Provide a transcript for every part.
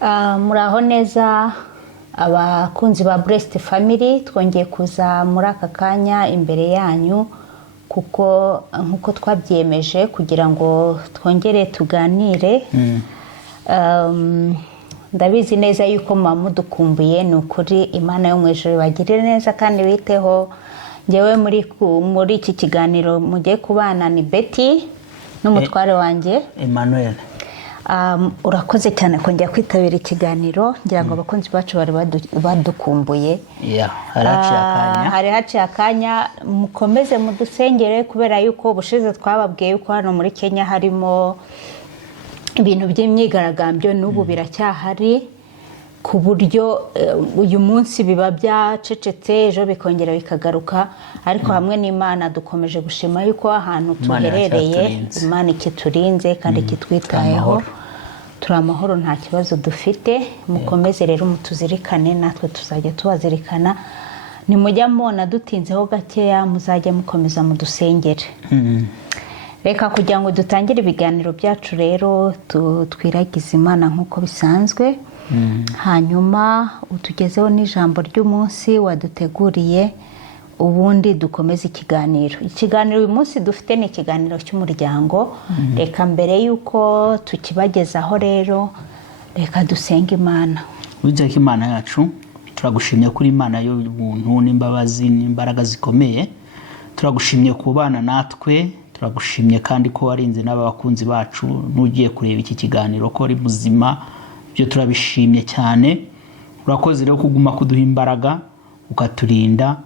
Muraho neza abakunzi ba Blessed Family, twongeye kuza muri aka kanya imbere yanyu kuko nkuko twabyemeje kugira ngo twongere tuganire. Ndabizi neza yuko mudukumbuye, ni ukuri Imana yo mu ijuru bagirire neza kandi biteho. Ngewe muri iki kiganiro mugiye kubana ni Betty n'umutware wanjye Emmanuel. Urakoze cyane kongera kwitabira ikiganiro, ngira ngo abakunzi bacu bari badukumbuye. Hari haciye akanya, mukomeze mudusengere kubera yuko ubushize twababwiye yuko hano muri Kenya harimo ibintu by'imyigaragambyo, n'ubu biracyahari, ku buryo uyu munsi biba byacecetse, ejo bikongera bikagaruka, ariko hamwe n'Imana dukomeje gushima yuko ahantu tuherereye Imana ikiturinze kandi ikitwitayeho, turi amahoro, nta kibazo dufite. Mukomeze rero mutuzirikane, natwe tuzajya tubazirikana. Nimujya mubona dutinzeho gakeya, muzajya mukomeza mudusengere. Reka kugira ngo dutangire ibiganiro byacu rero twiragize Imana nk'uko bisanzwe. Hanyuma utugezeho n'ijambo ry'umunsi waduteguriye, ubundi dukomeze ikiganiro. Ikiganiro uyu munsi dufite ni ikiganiro cy'umuryango. Reka mbere yuko tukibagezaho rero, reka dusenge Imana. Uwiteka Imana yacu, turagushimye kuri Imana y'ubuntu n'imbabazi n'imbaraga zikomeye. Turagushimye kubana natwe, turagushimye kandi ko warinze n'abakunzi bacu, n'ugiye kureba iki kiganiro ko ari muzima. Byo turabishimye cyane. Urakoze rero kuguma kuduha imbaraga, ukaturinda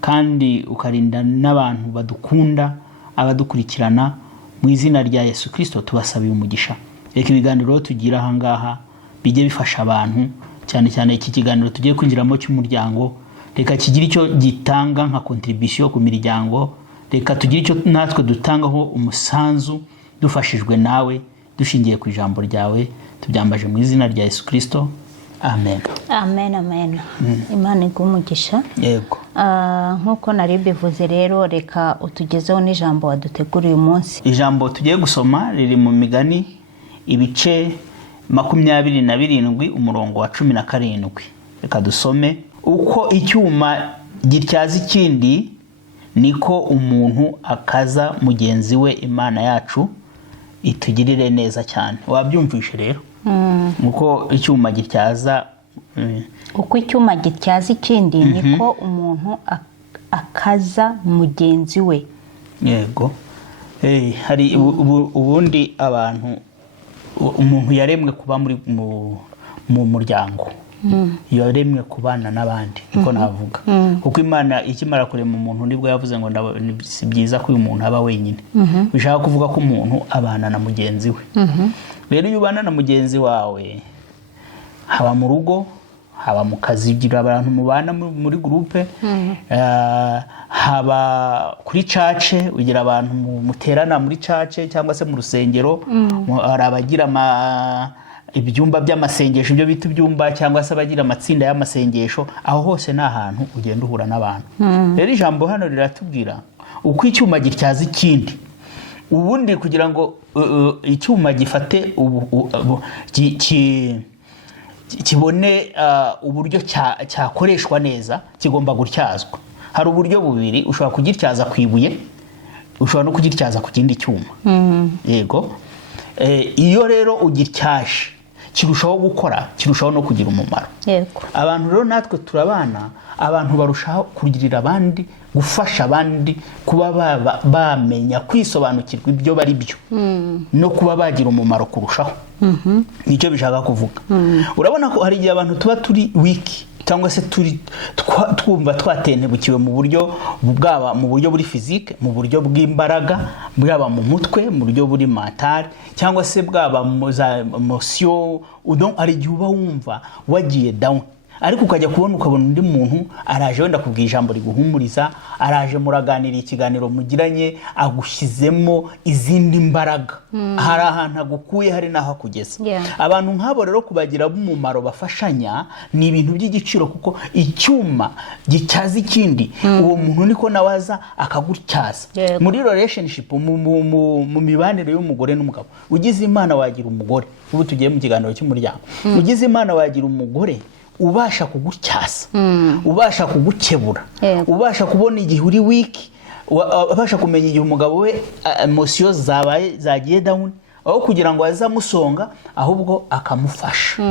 kandi ukarinda n'abantu badukunda, abadukurikirana. Mu izina rya Yesu Kristo tubasabiye umugisha. Reka ibiganiro tugira aha ngaha bijye bifasha abantu, cyane cyane iki kiganiro tugiye kwinjiramo cy'umuryango. Reka kigira icyo gitanga nka contribution ku miryango. Reka tugire icyo natwe dutangaho umusanzu dufashijwe nawe, dushingiye ku ijambo ryawe. Tubyambaje mu izina rya Yesu Kristo. Amen. Amen, amen. Imana igumugisha. Yego. Nkuko nari bivuze rero, reka utugezeho n'ijambo waduteguriye uyu munsi. Ijambo tugiye gusoma riri mu Migani ibice 27 umurongo wa 17. Reka dusome. Uko icyuma gityaza ikindi, niko umuntu akaza mugenzi we. Imana yacu itugirire neza cyane. Wabyumvishe rero? Uko icyuma gityaza uko icyuma gityaza ikindi, niko umuntu akaza mugenzi we. Yego. Hari ubundi abantu, umuntu yaremwe kuba mu muryango. Yaremwe kubana n'abandi, niko navuga. Kuko Imana ikimara kurema umuntu nibwo yavuze ngo si byiza ko uyu muntu aba wenyine. Bishaka kuvuga ko umuntu abana na mugenzi we. Rero iyo ubana na mugenzi wawe, haba mu rugo, haba mu kazi, ugira abantu mubana muri groupe, haba kuri church, ugira abantu muterana muri church cyangwa se mu rusengero. Hari abagira ibyumba by'amasengesho, ibyo bita ibyumba, cyangwa se abagira amatsinda y'amasengesho. Aho hose ni ahantu ugenda uhura n'abantu. Rero ijambo hano riratubwira uko icyuma gityaza ikindi. Ubundi kugira ngo icyuma gifate kibone uburyo cyakoreshwa neza, kigomba gutyazwa. Hari uburyo bubiri: ushobora kugityaza ku ibuye, ushobora no kugityaza ku kindi cyuma. Yego. Iyo rero ugityaje, kirushaho gukora, kirushaho no kugira umumaro. Yego. Abantu rero natwe turabana, abantu barushaho kugirira abandi, gufasha abandi, kuba bamenya kwisobanukirwa ibyo bari byo, no kuba bagira umumaro kurushaho. Nicyo bishaka kuvuga. Urabona ko hari igihe abantu tuba turi wiki, cyangwa se twumva twatentebukiwe mu buryo bwaba mu buryo buri physique, mu buryo bw'imbaraga, bwaba mu mutwe, mu buryo buri mental, cyangwa se bwaba mu za emotion. Hari igihe uba wumva wagiye down, ariko ukajya ukabona undi muntu araje wenda kubwira ijambo riguhumuriza, araje muraganira ikiganiro mugiranye, agushyizemo izindi mbaraga, hari ahantu agukuye, hari n'aho akugeza. Abantu nk'abo rero kubagira umumaro bafashanya ni ibintu by'igiciro, kuko icyuma gityaza ikindi, uwo muntu niko nawe aza akagutyaza. Muri relationship, mu mibanire y'umugore n'umugabo, ugize Imana wagira umugore, ubu tugiye mu kiganiro cy'umuryango, ugize Imana wagira umugore ubasha kugutyaza, ubasha kugukebura, ubasha kubona igihe uri wiki, ubasha kumenya igihe umugabo we emotion zagiye down, aho kugira ngo azamusonga ahubwo akamufasha.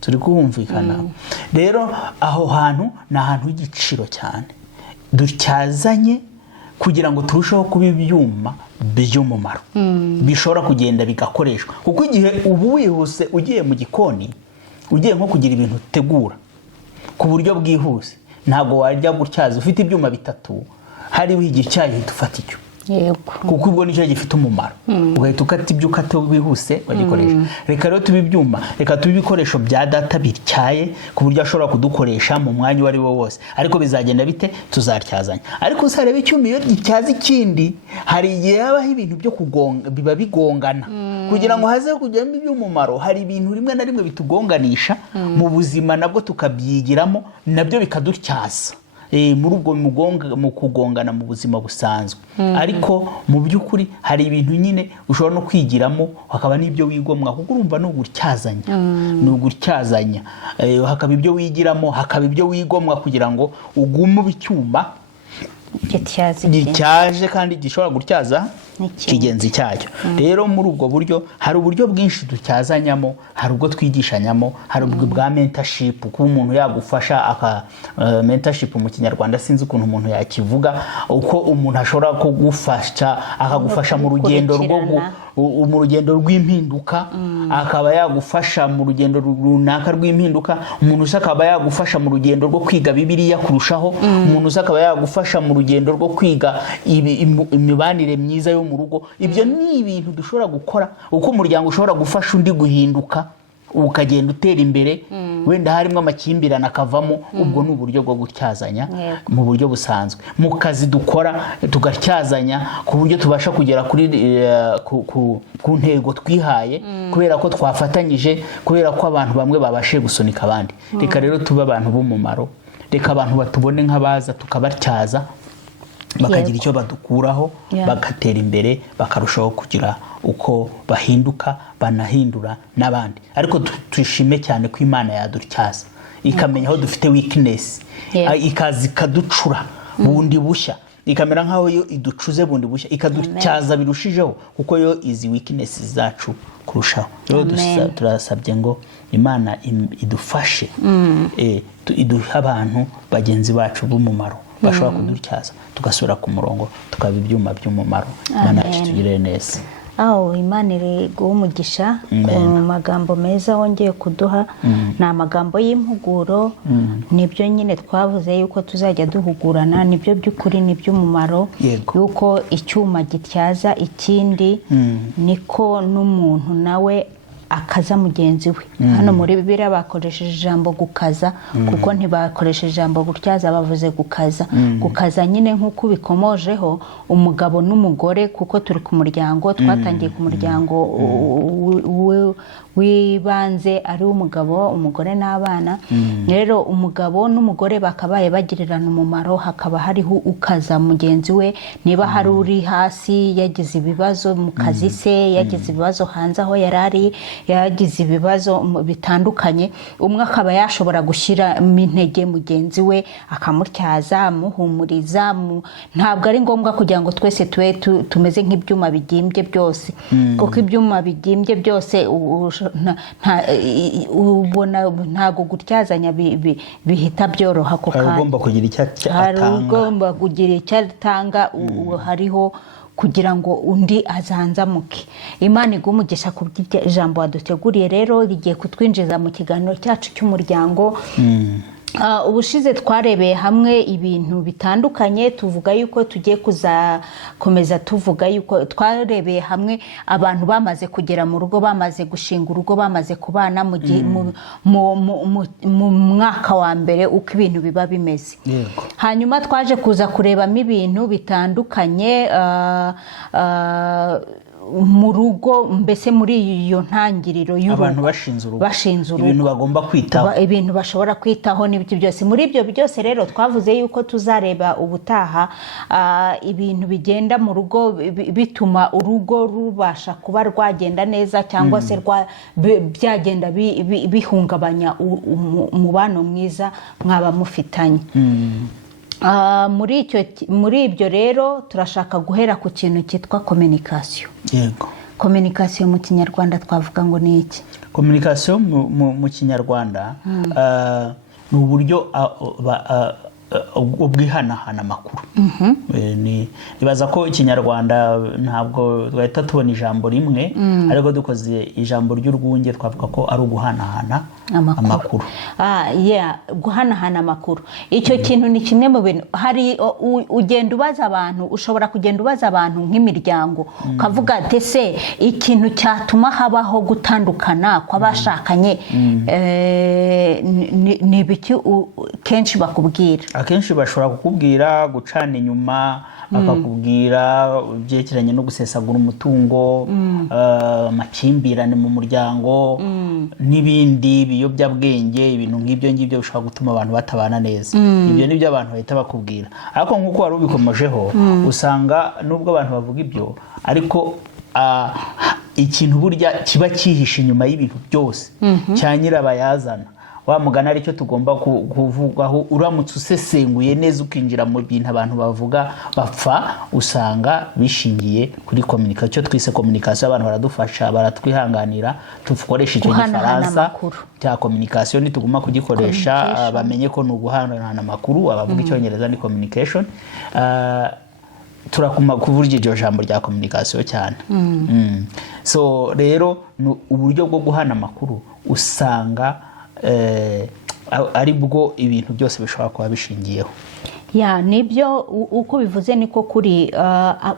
Turi kumvikana rero, aho hantu ni ahantu h'igiciro cyane, dutyazanye kugira ngo turusheho kuba ibyuma by'umumaro bishobora kugenda bigakoreshwa. Kuko igihe ubu wihuse ugiye mu gikoni, ugiye nko kugira ibintu utegura ku buryo bwihuse, ntabwo wajya gutyaza ufite ibyuma 3, hari wigira icyayi uhita ufata icyo, kuko ubwo nicyo gifite umumaro, ugahita ukata ibyo ukata wihuse wagikoresha. Reka rero tubi ibyuma, reka tubi ibikoresho bya data bityaye ku buryo ashobora kudukoresha mu mwanya wari wo wose. Ariko bizagenda bite? Tuzatyazanya. Ariko usarebe icyuma iyo gityaza ikindi, hari igihe habaho ibintu byo kugonga, biba bigongana. Kugira ngo haze kujyamo iby'umumaro, hari ibintu rimwe na rimwe bitugonganisha mu buzima, nabwo tukabyigiramo, nabyo bikadutyaza muri ubwo mu kugongana mu buzima busanzwe. Ariko mu by'ukuri hari ibintu nyine ushobora no kwigiramo, hakaba n'ibyo wigomwa, kuko urumva no gutyazanya, no gutyazanya, hakaba ibyo wigiramo, hakaba ibyo wigomwa, kugira ngo ugume icyuma gityaje kandi gishobora gutyaza kigenzi cyacyo. Rero muri ubwo buryo hari uburyo bwinshi dutyazanyamo, hari ubwo twigishanyamo, hari ubwo bwa mentorship, kuko umuntu yagufasha mentorship mu Kinyarwanda sinzi ukuntu umuntu yakivuga, uko umuntu ashobora kugufasha akagufasha mu rugendo rw'impinduka, akaba yagufasha mu rugendo runaka rw'impinduka. Umuntu usa akaba yagufasha mu rugendo rwo kwiga Bibiliya kurushaho, umuntu usa akaba yagufasha mu rugendo rwo kwiga imibanire myiza yo mu rugo. Ibyo ni ibintu dushobora gukora, uko umuryango ushobora gufasha undi guhinduka, ukagenda utera imbere, wenda harimo amakimbirane akavamo. Ubwo ni uburyo bwo gutyazanya mu buryo busanzwe. Mu kazi dukora tugatyazanya ku buryo tubasha kugera kuri ku ntego twihaye, kubera ko twafatanyije, kubera ko abantu bamwe babashe gusunika abandi. Reka rero tube abantu b'umumaro, reka abantu batubone nk'abaza tukabatyaza, bakagira icyo badukuraho, bagatera imbere, bakarushaho kugira uko bahinduka, banahindura n'abandi. Ariko twishime cyane ko Imana yadutyaza, ikamenya aho dufite weakness, ikazi kaducura bundi bushya, ikamera nkaho yo iducuze bundi bushya, ikadutyaza birushijeho, kuko yo izi weakness zacu kurushaho. Rero turasabye ngo Imana idufashe, iduha abantu bagenzi bacu b'umumaro bashobora kudutyaza, tugasubira ku murongo, tukaba ibyuma by'umumaro. Imana itugirire neza. Imana iri guha umugisha ku magambo meza wongeye kuduha. Ni amagambo y'impuguro, nibyo nyine twavuze yuko tuzajya duhugurana, nibyo by'ukuri, ni by'umumaro, yuko icyuma gityaza ikindi, niko n'umuntu nawe akaza mugenzi we. Hano muri Bibiliya bakoresheje ijambo gukaza, kuko ntibakoresheje ijambo gutyaza, bavuze gukaza. Gukaza nyine nk'uko bikomojeho umugabo n'umugore, kuko turi ku muryango, twatangiye ku muryango w'ibanze ari umugabo, umugore n'abana. Rero umugabo n'umugore bakabaye bagirirana umumaro, hakaba hariho ukaza mugenzi we. Niba hari uri hasi yagize ibibazo mu kazi se, yagize ibibazo hanze aho yarari, yagize ibibazo bitandukanye, umwe akaba yashobora gushyira intege mugenzi we, akamutyaza, amuhumuriza. Ntabwo ari ngombwa kugira ngo twese tumeze nk'ibyuma bigimbye byose, kuko ibyuma bigimbye byose ubona ntago gutyazanya bihita byoroha. Ko kandi ugomba kugira icyo atanga, ugomba kugira icyo atanga, hariho kugira ngo undi azanzamuke. Imana igumugisha ku ijambo waduteguriye. Rero rigiye kutwinjiza mu kiganiro cyacu cy'umuryango. ubushize twarebeye hamwe ibintu bitandukanye, tuvuga yuko tugiye kuzakomeza tuvuga yuko twarebeye hamwe abantu bamaze kugera mu rugo, bamaze gushinga urugo, bamaze kubana mu mwaka wa mbere uko ibintu biba bimeze. Hanyuma twaje kuza kurebamo ibintu bitandukanye mu rugo, mbese muri iyo ntangiriro y'urugo abantu bashinze urugo, ibintu bagomba kwitaho, ibintu bashobora kwitaho n'ibyo byose. Muri ibyo byose rero twavuze yuko tuzareba ubutaha ibintu bigenda mu rugo bituma urugo rubasha kuba rwagenda neza cyangwa se byagenda bihungabanya umubano mwiza mwaba mufitanye. Muri ibyo rero turashaka guhera ku kintu cyitwa communication. Yego. Communication mu Kinyarwanda twavuga ngo ni iki? Communication mu Kinyarwanda ni uburyo ubwihanahana amakuru. Nibaza ko Ikinyarwanda ntabwo twahita tubona ijambo rimwe, ariko dukoze ijambo ry'urwunge twavuga ko ari uguhanahana amakuru. Guhanahana amakuru, icyo kintu ni kimwe mu bintu. Hari ugenda ubaza abantu, ushobora kugenda ubaza abantu nk'imiryango ukavuga ati se ikintu cyatuma habaho gutandukana kw'abashakanye ni ibiki kenshi bakubwira? Akenshi bashobora kukubwira gucana inyuma, bakakubwira byerekeranye no gusesagura umutungo, amakimbirane mu muryango n'ibindi biyobyabwenge, ibintu nk'ibyo ngibyo bishobora gutuma abantu batabana neza. Ibyo nibyo abantu bahita bakubwira. Ariko nk'uko wari ubikomojeho, usanga nubwo abantu bavuga ibyo, ariko ikintu burya kiba cyihishe inyuma y'ibintu byose cya nyirabayazana, wa mugana aricyo tugomba kuvugaho. Uramutse usesenguye neza ukinjira mu bintu abantu bavuga bapfa, usanga bishingiye kuri communication. Cyo twise communication, abantu baradufasha, baratwihanganira, tukoresha icyo gifaransa cya communication, nituguma kugikoresha bamenye ko ni uguhanahana amakuru. Abavuga icyongereza ni communication. Turakuma kuvuga iryo jambo rya communication cyane. So rero uburyo bwo guhana amakuru usanga ari bwo ibintu byose bishobora kuba bishingiyeho. Nibyo uko bivuze niko kuri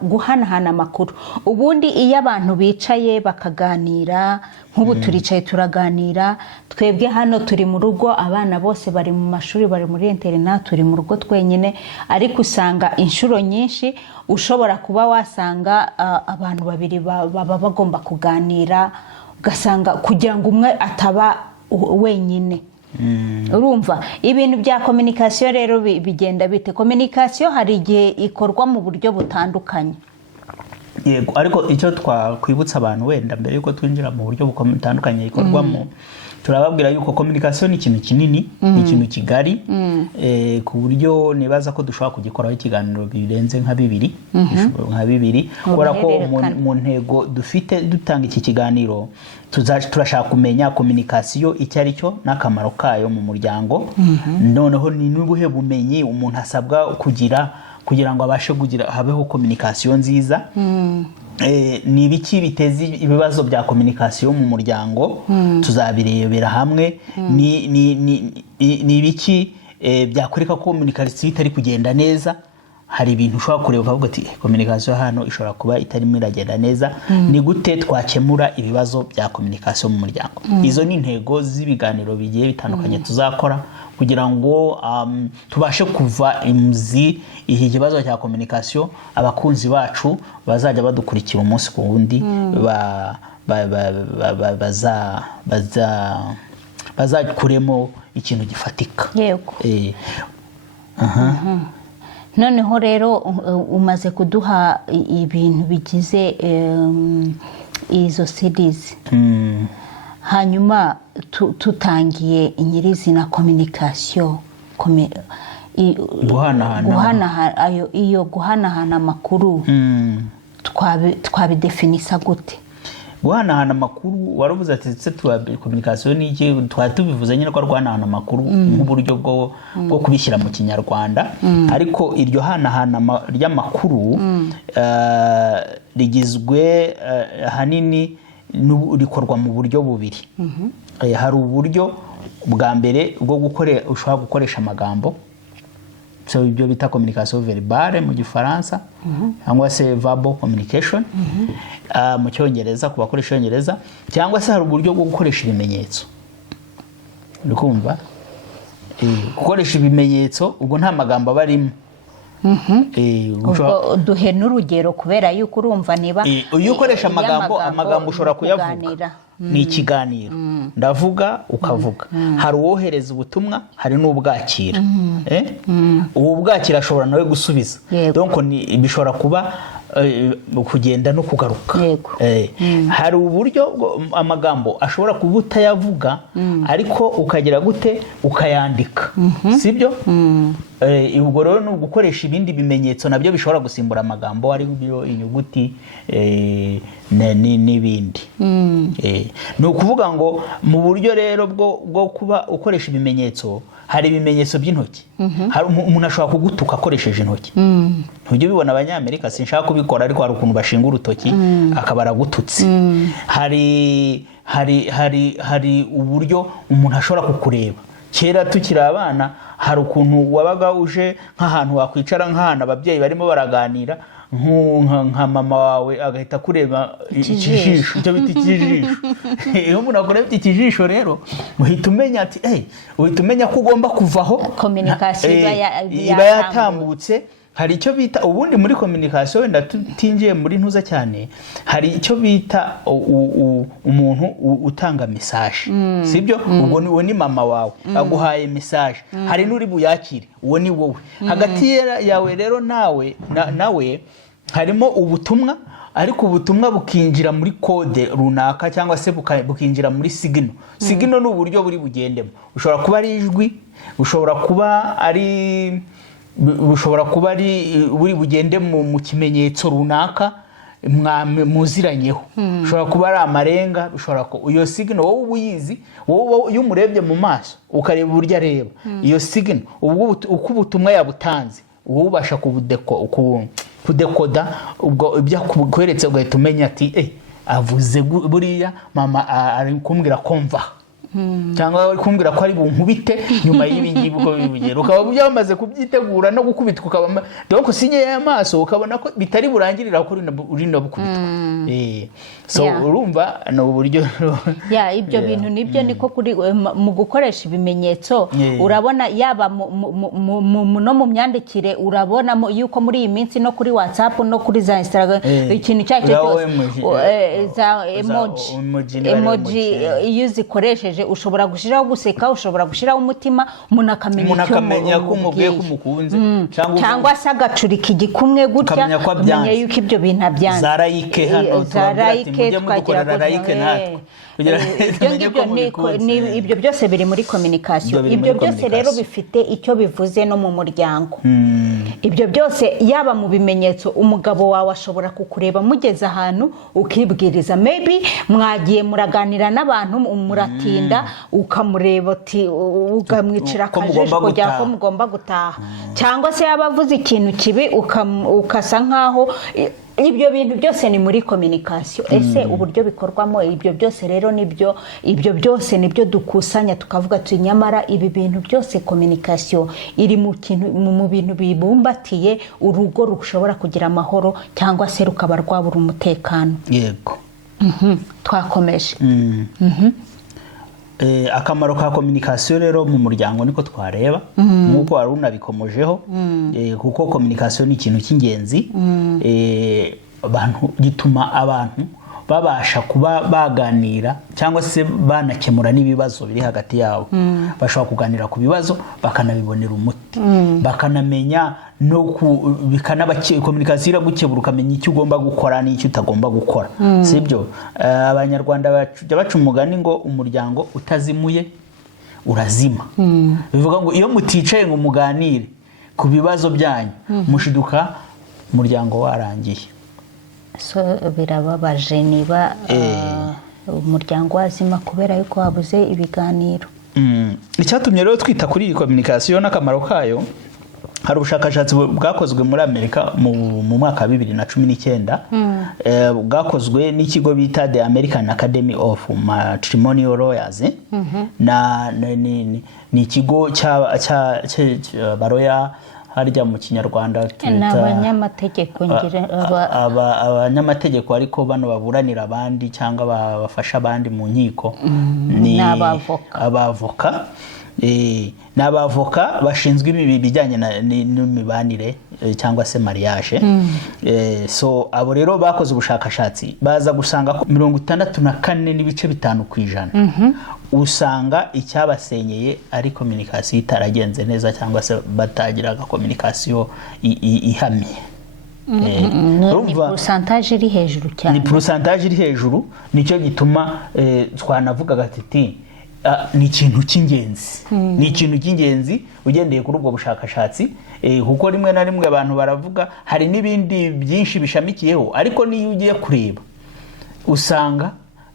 guhanahana amakuru. Ubundi iyo abantu bicaye bakaganira, nk'ubu turicaye turaganira, twebwe hano turi mu rugo, abana bose bari mu mashuri, bari muri internat, turi mu rugo twenyine, ariko usanga inshuro nyinshi ushobora kuba wasanga abantu babiri baba bagomba kuganira, ugasanga kugira ngo umwe ataba wenyine. Urumva ibintu bya communication rero bigenda bite? Communication hari igihe ikorwa mu buryo butandukanye. Yego, ariko icyo twakwibutsa abantu wenda mbere yuko twinjira mu buryo butandukanye ikorwamo, turababwira yuko communication ni ikintu kinini, ni ikintu kigari, ku buryo nibaza ko dushobora kugikoraho ikiganiro birenze nka bibiri, kubera ko mu ntego dufite dutanga iki kiganiro turashaka kumenya communication icyo ari cyo n'akamaro kayo mu muryango. Noneho ni n'ubuhe bumenyi umuntu asabwa kugira ngo abashe kugira habeho communication nziza. Ni ibiki biteza ibibazo bya communication mu muryango, tuzabirebera hamwe. Ni ibiki byakwereka ko communication itari kugenda neza. Hari ibintu ushobora kureba ukavuga ati communication hano ishobora kuba itarimo iragenda neza. Ni gute twakemura ibibazo bya communication mu muryango? Izo ni intego z'ibiganiro bigiye bitandukanye tuzakora kugira ngo tubashe kuva imuzi iki kibazo cya communication. Abakunzi bacu bazajya badukurikira umunsi ku wundi, bazakuremo ikintu gifatika. Yego. Noneho rero umaze kuduha ibintu bigize izo series. Hanyuma tutangiye nyirizina communication, guhanahana amakuru, twabidefinisa gute? Guhanahana amakuru, waravuze ati se communication ni iki? Tubivuze nyine ko guhanahana amakuru nk'uburyo bwo kubishyira mu Kinyarwanda, ariko iryo hanahana ry'amakuru rigizwe hanini rikorwa mu buryo bubiri. Hari uburyo bwa mbere bwo ushobora gukoresha amagambo, so ibyo bita communication verbale mu gifaransa cyangwa se verbal communication mu cyongereza ku bakoresha icyongereza, cyangwa se hari uburyo bwo gukoresha ibimenyetso. uri kumva gukoresha ibimenyetso ubwo nta magambo aba arimo. ubwo duhe n'urugero kubera yuko urumva niba iyo ukoresha amagambo ushobora kuyavuga, ni ikiganiro ndavuga ukavuga, hari uwohereza ubutumwa hari n'ubwakira. ubu bwakira ashobora nawe gusubiza, donc bishobora kuba kugenda no kugaruka. hari uburyo amagambo ashobora kuba utayavuga ariko ukagira gute ukayandika, sibyo? ubwo rero no gukoresha ibindi bimenyetso nabyo bishobora gusimbura amagambo, ari byo inyuguti n'ibindi. ni ukuvuga ngo mu buryo rero bwo kuba ukoresha ibimenyetso, hari ibimenyetso by'intoki. hari umuntu ashobora kugutuka akoresheje intoki. ntujye ubibona abanyamerika, sinshaka kubikora, ariko hari ukuntu bashinga urutoki akaba aragututse. hari uburyo umuntu ashobora kukureba. Kera tukiri abana hari ukuntu wabaga uje nk'ahantu wakwicara, nk'ahantu ababyeyi barimo baraganira, nka mama wawe agahita kureba ikijisho, icyo bita ikijisho. iyo umuntu akureba ikijisho rero uhita umenya ati uhita umenya ko ugomba kuvaho, communication iba yatambutse. hari icyo bita ubundi muri communication, wenda tutinjiye muri ntuza cyane, hari icyo bita umuntu utanga message, sibyo? ubwo ni mama wawe aguhaye message, hari n'uri buyakire, uwo ni wowe. hagati yawe rero nawe harimo ubutumwa, ariko ubutumwa bukinjira muri code runaka cyangwa se bukinjira muri signal. Signal ni uburyo buri bugendemo, ushobora kuba ari ijwi, ushobora kuba ari buri bugende mu kimenyetso runaka muziranyeho. ushobora kuba ari amarenga, iyo signal wowe uyizi, wowe iyo umurebye mu maso ukareba uburyo areba iyo signal, uko ubutumwa yabutanze wowe ubasha kudekoda ubwo ibyo akweretse, ugahita umenya ati avuze buriya mama ari kumbwira ko mva, cyangwa ari kumbwira ko ari bunkubite nyuma y'ibi ngibi uko bibugera. ukaba byamaze kubyitegura no gukubitwa, ukaba donc sinye y'amaso ukabona ko bitari burangirira ko uri no gukubitwa. so urumva no uburyo ibyo bintu nibyo niko kuri mu gukoresha ibimenyetso. urabona yaba no mu myandikire, urabona yuko muri iyi minsi no kuri WhatsApp no kuri za Instagram ikintu cyacyo za emoji iyo zikoresheje ushobora gushiraho guseka, ushobora gushiraho umutima, umuntu akamenya ko umubwiye ko umukunze, cyangwa se agacurika igikumwe gutya, kumenya yuko ibyo bintu abyanze. za like hano twagira like natwe ibyo byose biri muri communication. ibyo byose rero bifite icyo bivuze no mu muryango. ibyo byose yaba mu bimenyetso, umugabo wawe ashobora kukureba mugeze ahantu ukibwiriza, maybe mwagiye muraganira n'abantu muratinda, ukamureba ati ukamwicira akajisho kugira ko mugomba gutaha, cyangwa se yaba avuze ikintu kibi ukasa nkaho. ibyo bintu byose ni muri communication. ese uburyo bikorwamo ibyo byose rero ibyo byose nibyo dukusanya tukavuga ati nyamara ibi bintu byose communication iri mu bintu bibumbatiye urugo rushobora kugira amahoro, cyangwa se rukaba rwabura umutekano. yego. twakomeje. akamaro ka communication rero mu muryango niko twareba, nk'uko wari unabikomojeho. kuko communication ni ikintu cy'ingenzi. gituma abantu babasha kuba baganira cyangwa se banakemura n'ibibazo biri hagati yabo. bashobora kuganira ku bibazo bakanabibonera umuti, bakanamenya communication iragukebura, ukamenya icyo ugomba gukora n'icyo utagomba gukora. sibyo? abanyarwanda baca umugani ngo umuryango utazimuye urazima. bivuga ngo iyo muticaye ngo muganire ku bibazo byanyu, mushiduka umuryango warangiye. so birababaje niba umuryango wazima kubera yuko wabuze ibiganiro. icyatumye rero twita kuri iyi communication n'akamaro kayo, hari ubushakashatsi bwakozwe muri Amerika mu mwaka wa 2019 bwakozwe n'ikigo bita The American Academy of Matrimonial Lawyers. Ni ikigo baroya harya mu Kinyarwanda abanyamategeko abanyamategeko ariko bano baburanira abandi cyangwa bafasha abandi mu nkiko ni abavoka. N'abavoka bashinzwe ibi bijyanye n'imibanire cyangwa se mariage. So abo rero bakoze ubushakashatsi baza gusanga ko 64.5% usanga icyabasenyeye ari communication itaragenze neza cyangwa se batagiraga communication ihamye. Ni pourcentage iri hejuru cyane. Ni pourcentage iri hejuru nicyo gituma twanavugaga ati ni ikintu cy'ingenzi. Ni ikintu cy'ingenzi ugendeye kuri ubwo bushakashatsi kuko rimwe na rimwe abantu baravuga hari n'ibindi byinshi bishamikiyeho ariko niyo ugiye kureba usanga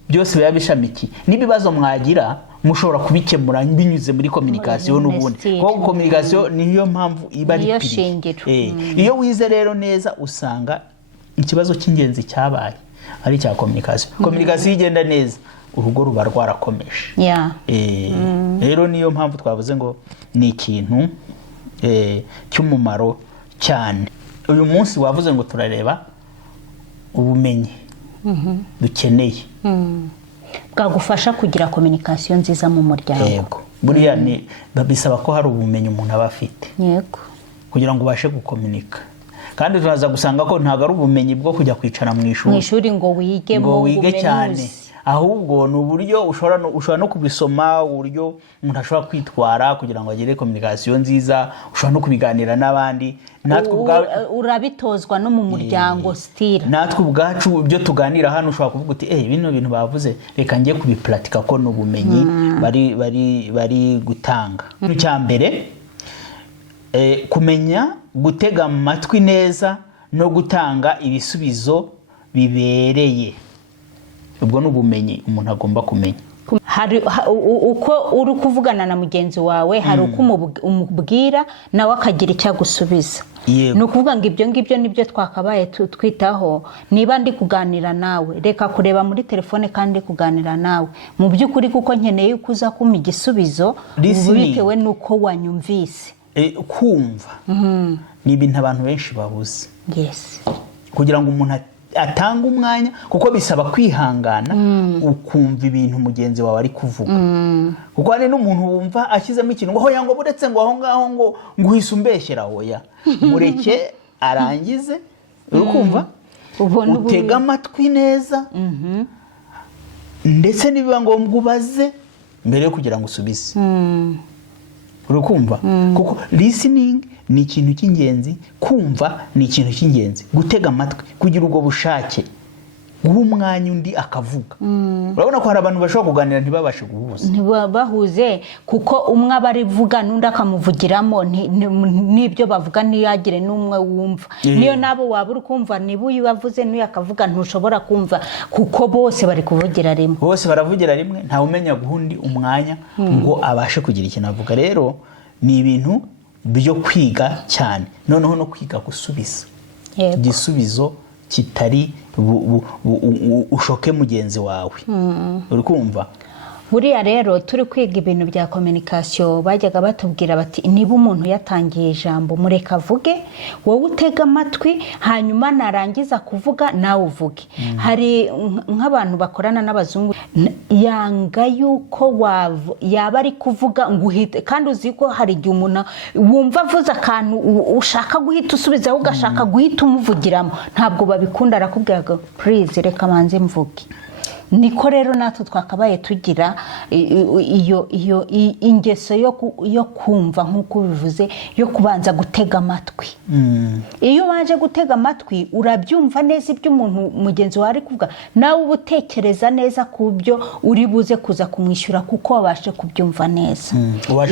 byose biba bishamikiye n'ibibazo mwagira mushobora kubikemura binyuze muri communication n'ubundi kuko communication niyo mpamvu iba ari iyo wize rero neza usanga ikibazo cy'ingenzi cyabaye ari cya communication igenda neza urugo ruba rwarakomeje. Rero niyo mpamvu twavuze ngo ni ikintu cy'umumaro cyane. Uyu munsi wavuze ngo turareba ubumenyi dukeneye bwagufasha kugira communication nziza mu muryango. Yego, buriya ni babisaba ko hari ubumenyi umuntu aba afite kugira ngo ubashe gukomunika. Kandi turaza gusanga ko ntago ari ubumenyi bwo kujya kwicara mu ishuri ngo wige cyane, ahubwo ni uburyo ushobora no kubisoma, uburyo umuntu ashobora kwitwara kugira ngo agire communication nziza, ushobora no kubiganira n'abandi. Natwe urabitozwa no mu muryango style. Natwe ubwacu ibyo tuganira hano ushobora kuvuga uti bino bintu bavuze reka ngiye kubipratika ko n'ubumenyi bari gutanga. Cya mbere kumenya gutega amatwi neza no gutanga ibisubizo bibereye. Ubwo n'ubumenyi umuntu agomba kumenya. Hari uko uri kuvugana na mugenzi wawe, hari uko umubwira nawe akagira icyo gusubiza. Ni ukuvuga ngo ibyo ngibyo nibyo twakabaye twitaho. Niba ndi kuganira nawe reka kureba muri telefone kandi kuganira nawe mu by'ukuri kuko nkeneye kuza kuma igisubizo bitewe nuko wanyumvise. Kumva ni ibintu abantu benshi babuze. Kugira ngo umuntu atanga umwanya kuko bisaba kwihangana ukumva ibintu mugenzi wawe ari kuvuga. Kuko hari n'umuntu wumva ashyizemo ikintu ngo hoya ngo buretse ngo aho ngaho ngo nguhise umbeshyera hoya mureke arangize. Urukumva utega amatwi neza ndetse nibiba ngombwa ubaze mbere yo kugira ngo usubize. Urukumva kuko listening ni ikintu cy'ingenzi, kumva ni ikintu cy'ingenzi, gutega amatwi, kugira ubwo bushake, guha umwanya undi akavuga. Urabona ko hari abantu bashobora kuganira ntibabashe guhuza, ntibahuze kuko umwe abarivuga n'undi akamuvugiramo n'ibyo bavuga ntiyagire n'umwe wumva. Niyo nabo waba uri kumva niba uyu bavuze n'uyu akavuga ntushobora kumva kuko bose bari kuvugira rimwe. Bose baravugira rimwe, nta umenya guhundi umwanya ngo abashe kugira ikintu avuga. Rero ni ibintu byo kwiga cyane, noneho no kwiga gusubiza igisubizo kitari ushoke mugenzi wawe. Uri kumva? Buriya rero turi kwiga ibintu bya communication bajyaga batubwira bati niba umuntu yatangiye ijambo mureka avuge, wowe utega amatwi hanyuma narangiza kuvuga nawe uvuge. Hari nk'abantu bakorana n'abazungu yanga yuko yaba ari kuvuga nguhite, kandi uzi ko hari igihe umuntu wumva avuze akantu ushaka guhita usubizaho ugashaka guhita umuvugiramo, ntabwo babikunda. Arakubwira ngo please reka manze mvuge. Niko rero natwe twakabaye tugira iyo ingeso yo kumva nk'uko bivuze, yo kubanza gutega amatwi. Iyo waje gutega amatwi urabyumva neza ibyo umuntu mugenzi wawe ari kuvuga, nawe ubutekereza neza ku byo uri buze kuza kumwishyura kuko wabashe kubyumva neza.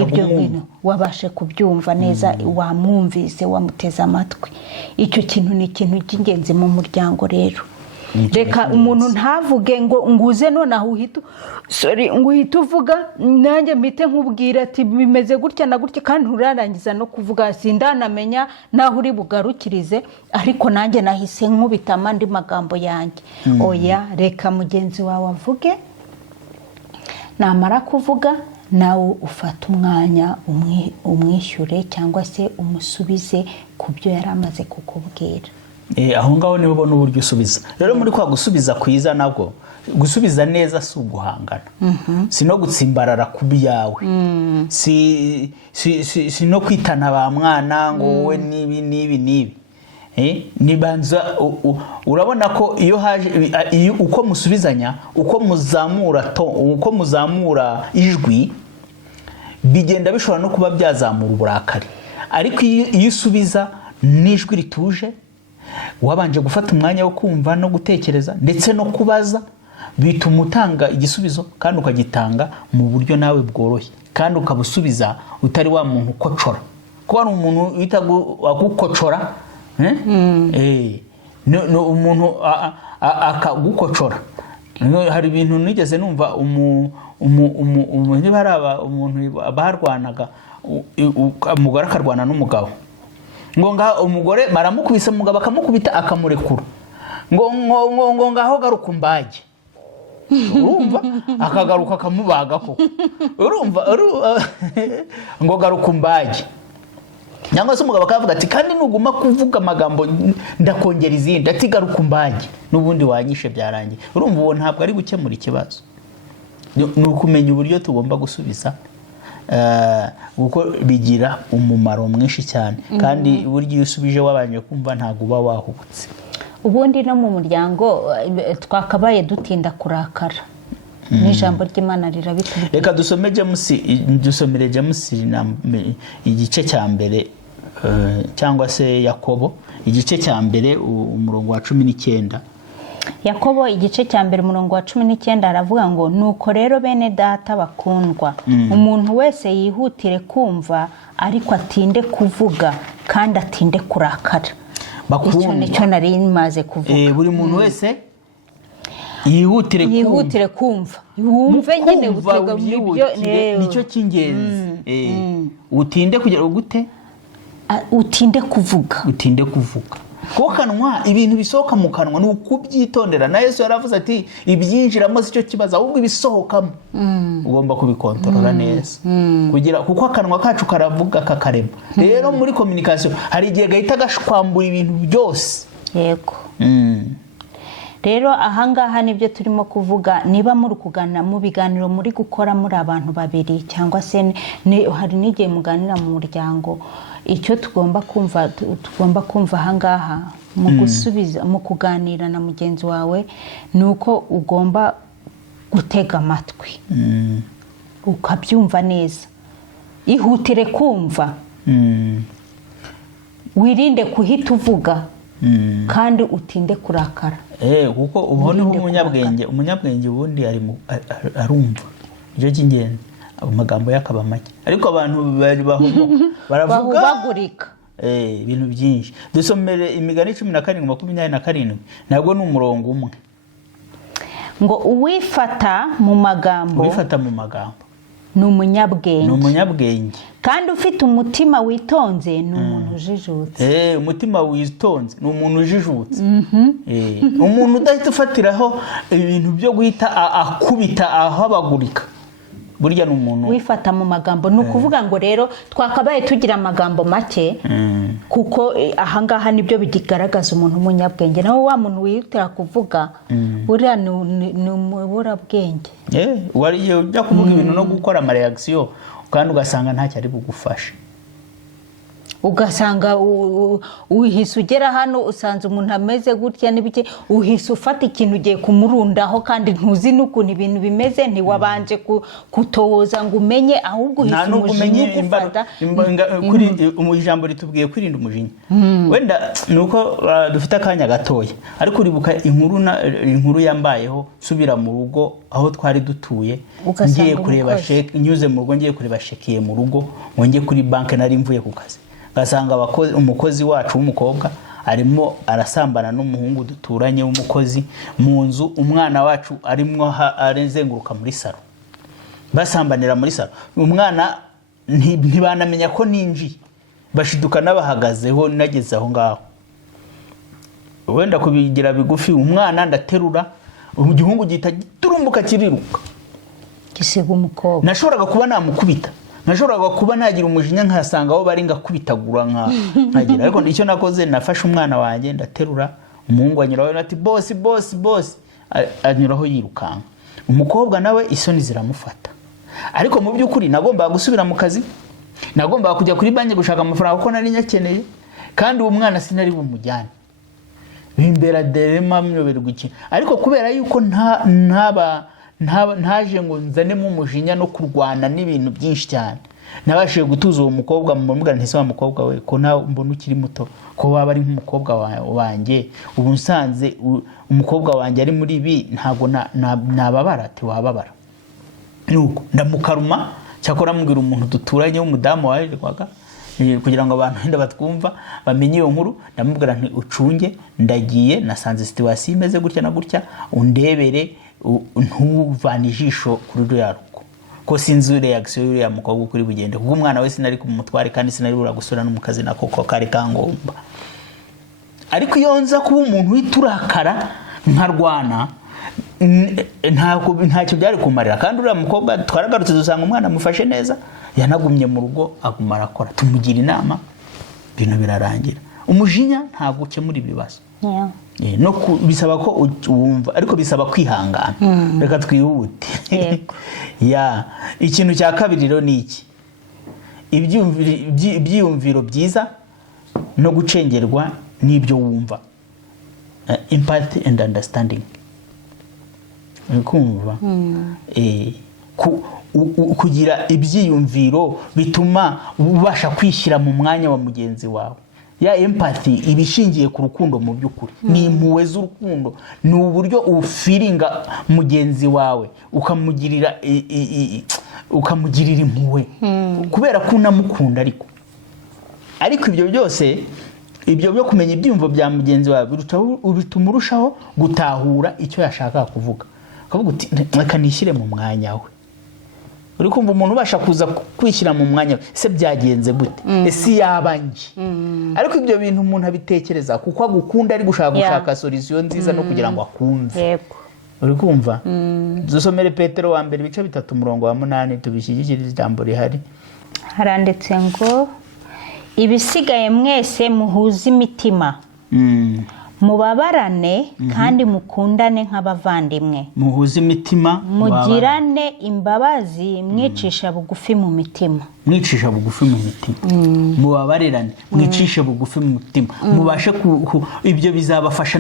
Ibyo bintu wabashe kubyumva neza, wamwumvise, wamuteza amatwi. Icyo kintu ni ikintu cy'ingenzi mu muryango rero. reka umuntu ntavuge ngo nguze nonaho uhita uvuga nanjye mpite nkubwira ati bimeze gutya na gutya kandi nturarangiza no kuvuga sindanamenya naho uri bugarukirize ariko nanjye nahise nkubitamo andi magambo yanjye oya reka mugenzi wawe avuge namara kuvuga nawe ufata umwanya umwishyure cyangwa se umusubize ku byo yari amaze kukubwira. Aho ngaho niho ubona uburyo usubiza. Rero muri kwa gusubiza kwiza nabwo gusubiza neza si uguhangana, si no gutsimbarara ku byawe, si no kwitana ba mwana ngo wowe nibi nibanza urabona ko iyo haje uko musubizanya uko muzamura ijwi bigenda bishobora no kuba byazamura uburakari, ariko iyo usubiza n'ijwi rituje wabanje gufata umwanya wo kumva no gutekereza ndetse no kubaza bituma utanga igisubizo kandi ukagitanga mu buryo nawe bworoshye kandi ukabusubiza utari wa muntu ukocora, kuba ari umuntu wita akukocora umuntu akagukocora. Hari ibintu nigeze numva umuntu barwanaga umugore akarwana n'umugabo ngo umugore baramukubise umugabo akamukubita akamurekura ngo ngaho garuka umbage, urumva akagaruka akamubaga koko, urumva ngo garuka umbage cyangwa se umugabo akavuga ati kandi nuguma kuvuga amagambo ndakongera izindi ati garuka umbage n'ubundi wanyishe byarangiye. Urumva uwo ntabwo ari gukemura ikibazo, ni ukumenya uburyo tugomba gusubiza kuko bigira umumaro mwinshi cyane kandi buryo iyo usubije wabanje kumva ntabwo uba wahubutse. Ubundi no mu muryango twakabaye dutinda kurakara n'ijambo ry'Imana rirabitubwira. Reka dusomere James igice cya mbere cyangwa se Yakobo igice cya mbere umurongo wa 19. Yakobo igice cya mbere umurongo wa 19 aravuga ngo nuko rero bene data bakundwa umuntu wese yihutire kumva ariko atinde kuvuga kandi atinde kurakara. Icyo nicyo nari maze kuvuga. Buri muntu wese yihutire kumva wumve nyine gutega ibyo nicyo cy'ingenzi. Utinde kugira gute utinde kuvuga ko kanwa ibintu bisohoka mu kanwa ni ukubyitondera. Na Yesu yaravuze ati ibyinjiramo cyo kibaza ahubwo ibisohokamo ugomba kubikontorora neza kugira kuko akanwa kacu karavuga kakarema. Rero muri communication hari igihe gahita gashwambura ibintu byose. Yego. Rero ahangaha nibyo turimo kuvuga, niba muri kuganira mu biganiro muri gukora muri abantu babiri cyangwa se hari n'igihe muganira mu muryango, icyo tugomba kumva ahangaha mu gusubiza mu kuganira na mugenzi wawe nuko ugomba gutega amatwi ukabyumva neza. Ihutire kumva, wirinde kuhita uvuga kandi utinde kurakara. Kuko uboneho umunyabwenge ubundi arumva icyo cy'ingenzi amagambo yakaba make, ariko abantu baravuga bagurika ibintu byinshi. Dusomere Imigani 17:27 nabwo ni umurongo umwe ngo uwifata mu magambo ni umunyabwenge kandi ufite umutima witonze ni umuntu ujijutse. Umutima witonze ni umuntu ujijutse. Umuntu udahita ufatiraho ibintu byo guhita akubita ahabagurika burya n'umuntu wifata mu magambo. Ni ukuvuga ngo rero twakabaye tugira amagambo make kuko ahangaha nibyo bigaragaza umuntu umunyabwenge. Naho wa muntu wihutira kuvuga buriya ni umuburabwenge. Wariye ujya kuvuga ibintu no gukora ama reaction kandi ugasanga ntacyo ari bugufashe, ugasanga uhise ugera hano usanze umuntu ameze gutya n'ibike, uhise ufata ikintu ugiye kumurundaho kandi ntuzi n'ukuntu ibintu bimeze, ntiwabanje kutoza ngo umenye, ahubwo uhise umujinya ugufata. Kuri ijambo ritubwiye kwirinda umujinya. Wenda nuko dufite akanya gatoya, ariko uribuka inkuru yambayeho subira mu rugo aho twari dutuye, ngiye kureba sheke, nyuze mu rugo ngiye kureba shekiye mu rugo, ngiye kuri banki nari mvuye ku kazi, gasanga umukozi wacu w'umukobwa arimo arasambana n'umuhungu duturanye w'umukozi mu nzu, umwana wacu arimo arenzenguruka muri saro basambanira muri saro, umwana ntibanamenya ko ninjiye, bashiduka n'abahagazeho nageze aho ngaho. Wenda kubigira bigufi, umwana ndaterura, igihungu gihita giturumbuka kiriruka gisiga umukobwa. Nashoboraga kuba namukubita, nashoboraga kuba nagira umujinya nkasanga aho bari ngakubitagura nkagira, ariko icyo nakoze nafashe umwana wanjye ndaterura, umuhungu anyuraho ati boss boss boss, anyuraho yirukanka. Umukobwa nawe isoni ziramufata, ariko mu by'ukuri nagombaga gusubira mu kazi, nagombaga kujya kuri banki gushaka amafaranga kuko nari nyakeneye, kandi uwo mwana sinari bumujyane. Bimbera derema myoberwa iki, ariko kubera yuko ntaje ngo nzanemo umujinya no kurwana n'ibintu byinshi cyane, nabashije gutuza uwo mukobwa mumubwira nti se wa mukobwa we ko nta mbona ukiri muto, ko waba ari nk'umukobwa wanjye, ubu nsanze umukobwa wanjye ari muri ibi ntabwo nababara, ati wababara. Nuko ndamukaruma, cyakora mbwira umuntu duturanye w'umudamu warirwaga kugira ngo abantu wenda batwumva bamenye iyo nkuru, ndamubwira nti ucunge, ndagiye nasanze situation imeze gutya na gutya, undebere ntuvane ijisho kuri ruriya rugo, ko sinzi reaction y'uriya mukobwa kuri bugende, kuko umwana we sinari kumutware kandi sinari bura gusura no mu kazi nako ko kari kangomba. Ariko iyo nza kuba umuntu witurakara nkarwana, ntacyo byari kumarira, kandi uriya mukobwa twaragarutse dusanga umwana amufashe neza, yanagumye mu rugo aguma arakora, tumugira inama, ibintu birarangira. Umujinya ntabwo ukemura ibibazo, no bisaba ko wumva, ariko bisaba kwihangana. Reka twihute. Ikintu cya kabiri rero ni iki? Ibyiyumviro byiza no gucengerwa n'ibyo wumva, empathy and understanding. Kumva kugira ibyiyumviro bituma ubasha kwishyira mu mwanya wa mugenzi wawe. Ya empathy ibishingiye ku rukundo mu by'ukuri, ni impuhwe z'urukundo, ni uburyo ufiringa mugenzi wawe ukamugirira impuhwe kubera ko unamukunda. Ariko ibyo byose, ibyo byo kumenya ibyiyumvo bya mugenzi wawe bituma urushaho gutahura icyo yashaka kuvuga, akavuga uti reka nishyire mu mwanya we. Uri kumva umuntu ubasha kuza kwishyira mu mwanya, se byagenze gute, ese yabanje. Ariko ibyo bintu umuntu abitekereza kuko agukunda, ari gushaka solution nziza no kugira ngo akumve. Uri kumva? Dusomere Petero wa mbere ibice 3:8 tubishyigikira ijambo rihari. Haranditse ngo ibisigaye mwese muhuze imitima, mubabarane kandi mukundane nk'abavandimwe, muhuze imitima, mugirane imbabazi, mwicisha bugufi mu mitima. Mwicisha bugufi mu mitima, mubabarirane, mwicisha bugufi mu mitima, mubashe ibyo bizabafasha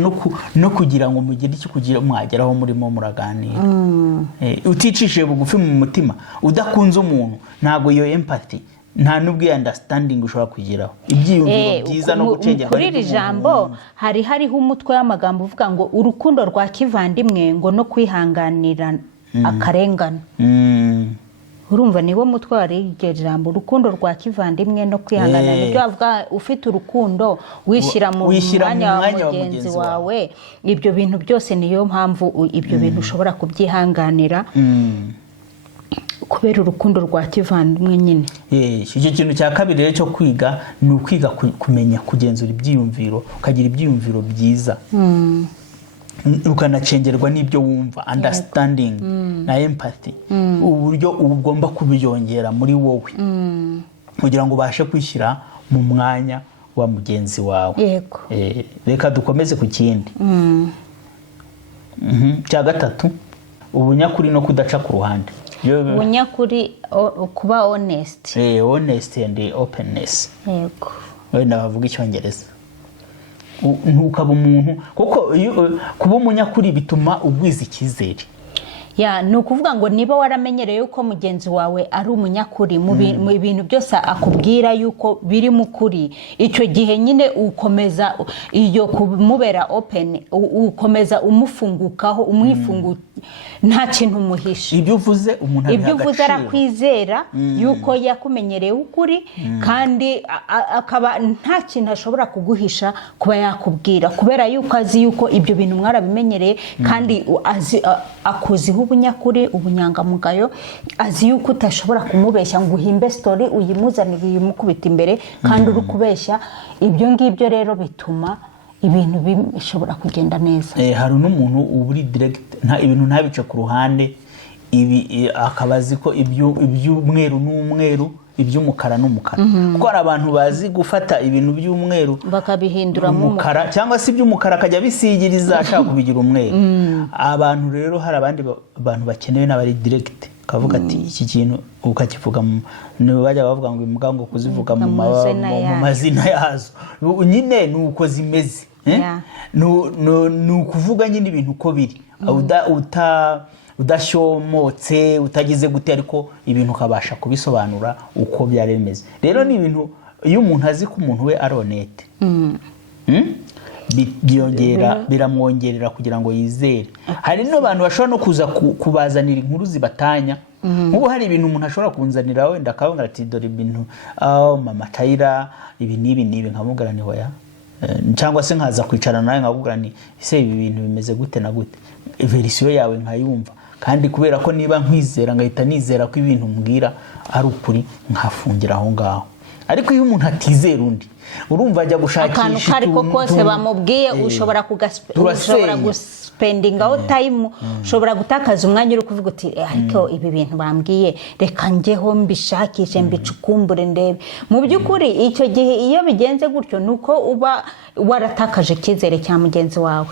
no kugira ngo mugire icyo kugira mwageraho murimo muraganira. Uticishije bugufi mu mutima, udakunze umuntu, ntago iyo empathy nta nubwo understanding ushobora kugeraho. Ibyiyumviro byiza no gucengera kuri iri jambo hariho umutwe w'amagambo uvuga ngo urukundo rwa kivandimwe ngo no kwihanganira akarengane. Urumva niwo mutwe wari iryo jambo, urukundo rwa kivandimwe no kwihanganira. Nibyo avuga, ufite urukundo wishyira mu mwanya wa mugenzi wawe. Ibyo bintu byose niyo mpamvu ibyo bintu ushobora kubyihanganira kubera urukundo rwa kivandimwe nyine. Icyo kintu cya kabiri rero cyo kwiga ni ukwiga kumenya kugenzura ibyiyumviro, ukagira ibyiyumviro byiza, ukanacengerwa n'ibyo wumva, understanding na empathy, uburyo ugomba kubiyongera muri wowe kugira ngo ubashe kwishyira mu mwanya wa mugenzi wawe. Reka dukomeze ku kindi. Cya gatatu, ubunyakuri no kudaca ku ruhande. Ubunyakuri, kuba honest. Honest and openness. Yego. Wenda bavuga icyongereza. Ntukaba umuntu, kuko kuba umunyakuri bituma ugwiza icyizere. Ni ukuvuga ngo niba waramenyereye yuko mugenzi wawe ari umunyakuri mu bintu byose akubwira yuko biri mu kuri, icyo gihe nyine ukomeza iyo kumubera open, ukomeza umufungukaho, nta kintu umuhisha. ibyo uvuze umuntu abiha ibyo uvuze agaciro. arakwizera yuko yakumenyereye ukuri kandi akaba nta kintu ashobora kuguhisha kuba yakubwira kubera yuko azi yuko ibyo bintu mwarabimenyereye kandi akuziho ubunyakuri ubunyangamugayo azi yuko utashobora kumubeshya ngo uhimbe story uyimuzanire uyimukubita imbere kandi uri kubeshya. ibyo ngibyo rero bituma ibintu bishobora kugenda neza. Hari n'umuntu uburi direct ibintu ntabice ku ruhande akaba azi ko iby'umweru n'umweru iby'umukara n'umukara kuko hari abantu bazi gufata ibintu by'umweru bakabihinduramo umukara cyangwa se iby'umukara akajya bisigiriza ashaka kubigira umweru. Abantu rero hari abandi bantu bakenewe n'abari direct kavuga ati iki kintu ukakivuga bajya bavuga ngo imbwa ngo kuzivuga mu mazina yazo nyine nuko zimeze ni ukuvuga nyine ibintu uko biri udashomotse utagize gute ariko ibintu ukabasha kubisobanura uko byari bimeze. Rero ni ibintu iyo umuntu azi ko umuntu we ari honete biramwongerera kugira ngo yizere. Hari n'abantu bashobora no kuza kubazanira inkuru zibatanya nk'ubu hari ibintu umuntu ashobora kunzanira wenda akavuga ati dore ibintu mama Tayira ibi n'ibi nkamubwira ni hoya cyangwa se nkaza kwicarana nawe nkakubwira ni ese ibi bintu bimeze gute na gute verisiyo yawe nkayumva kandi kubera ko niba nkwizera ngahita nizera ko ibintu mbwira ari ukuri nkafungira aho ngaho. Ariko iyo umuntu atizera undi urumva ajya gushakisha akantu kariko kose bamubwiye ushobora guspendingaho time ushobora gutakaza umwanya uri kuvuga uti ariko ibi bintu bambwiye reka njyeho mbishakishe mbicukumbure ndebe. Mu by'ukuri icyo gihe iyo bigenze gutyo nuko uba waratakaje icyizere cya mugenzi wawe.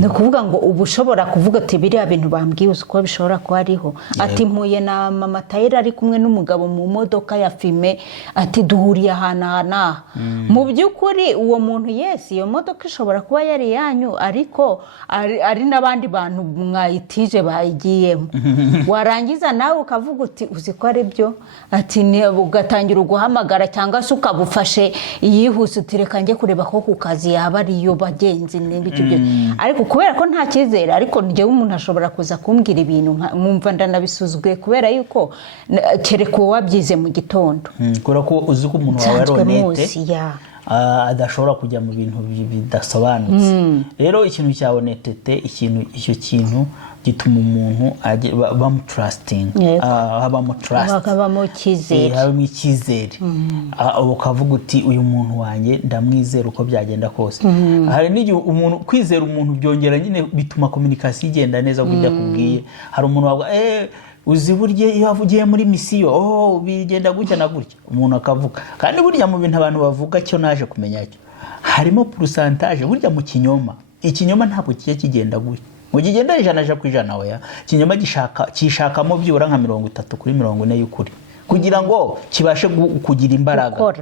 Ni ukuvuga ngo uba ushobora kuvuga ati biriya bintu bambwiye uko bishobora kuba ariho. Ati mpuye na mama Tayira ari kumwe n'umugabo mu modoka ya fime ati duhuriye ahantu aha. Mu by'ukuri uwo muntu iyo modoka ishobora kuba yari yanyu ariko ari n'abandi bantu mwayitije bayigiyemo. Warangiza nawe ukavuga uti uzi ko ari byo ati ugatangira uguhamagara cyangwa se ukabufashe yihuse uti reka njye kureba ko ku kazi yaba ariyo bagenzi n'ibyo byo. Ariko kubera ko nta cyizere ariko njyewe umuntu ashobora kuza kumbwira ibintu nkumva ndanabisuzugwe kubera yuko kereka wabyize mu gitondo kubera ko uzi ko umuntu wawe ari honete adashobora kujya mu bintu bidasobanutse. Rero ikintu cya honetete icyo kintu gituma umuntu bamutrusting habamo icyizere ukavuga uti uyu muntu wanjye ndamwizera uko byagenda kose. Hari n'igihe umuntu kwizera umuntu byongera nyine bituma communication igenda neza kujya kubwiye. Hari umuntu wavuga uzi burye iyo avugiye muri misiyo bigenda gutya na gutya umuntu akavuga kandi burya mu bintu abantu bavuga cyo naje kumenya cyo harimo pourcentage burya mu ikinyoma ntabwo kiye kigenda gutya ngo kigenda 100% oya ikinyoma gishakamo byura nka 30 kuri 40 y'ukuri kugira ngo kibashe kugira imbaraga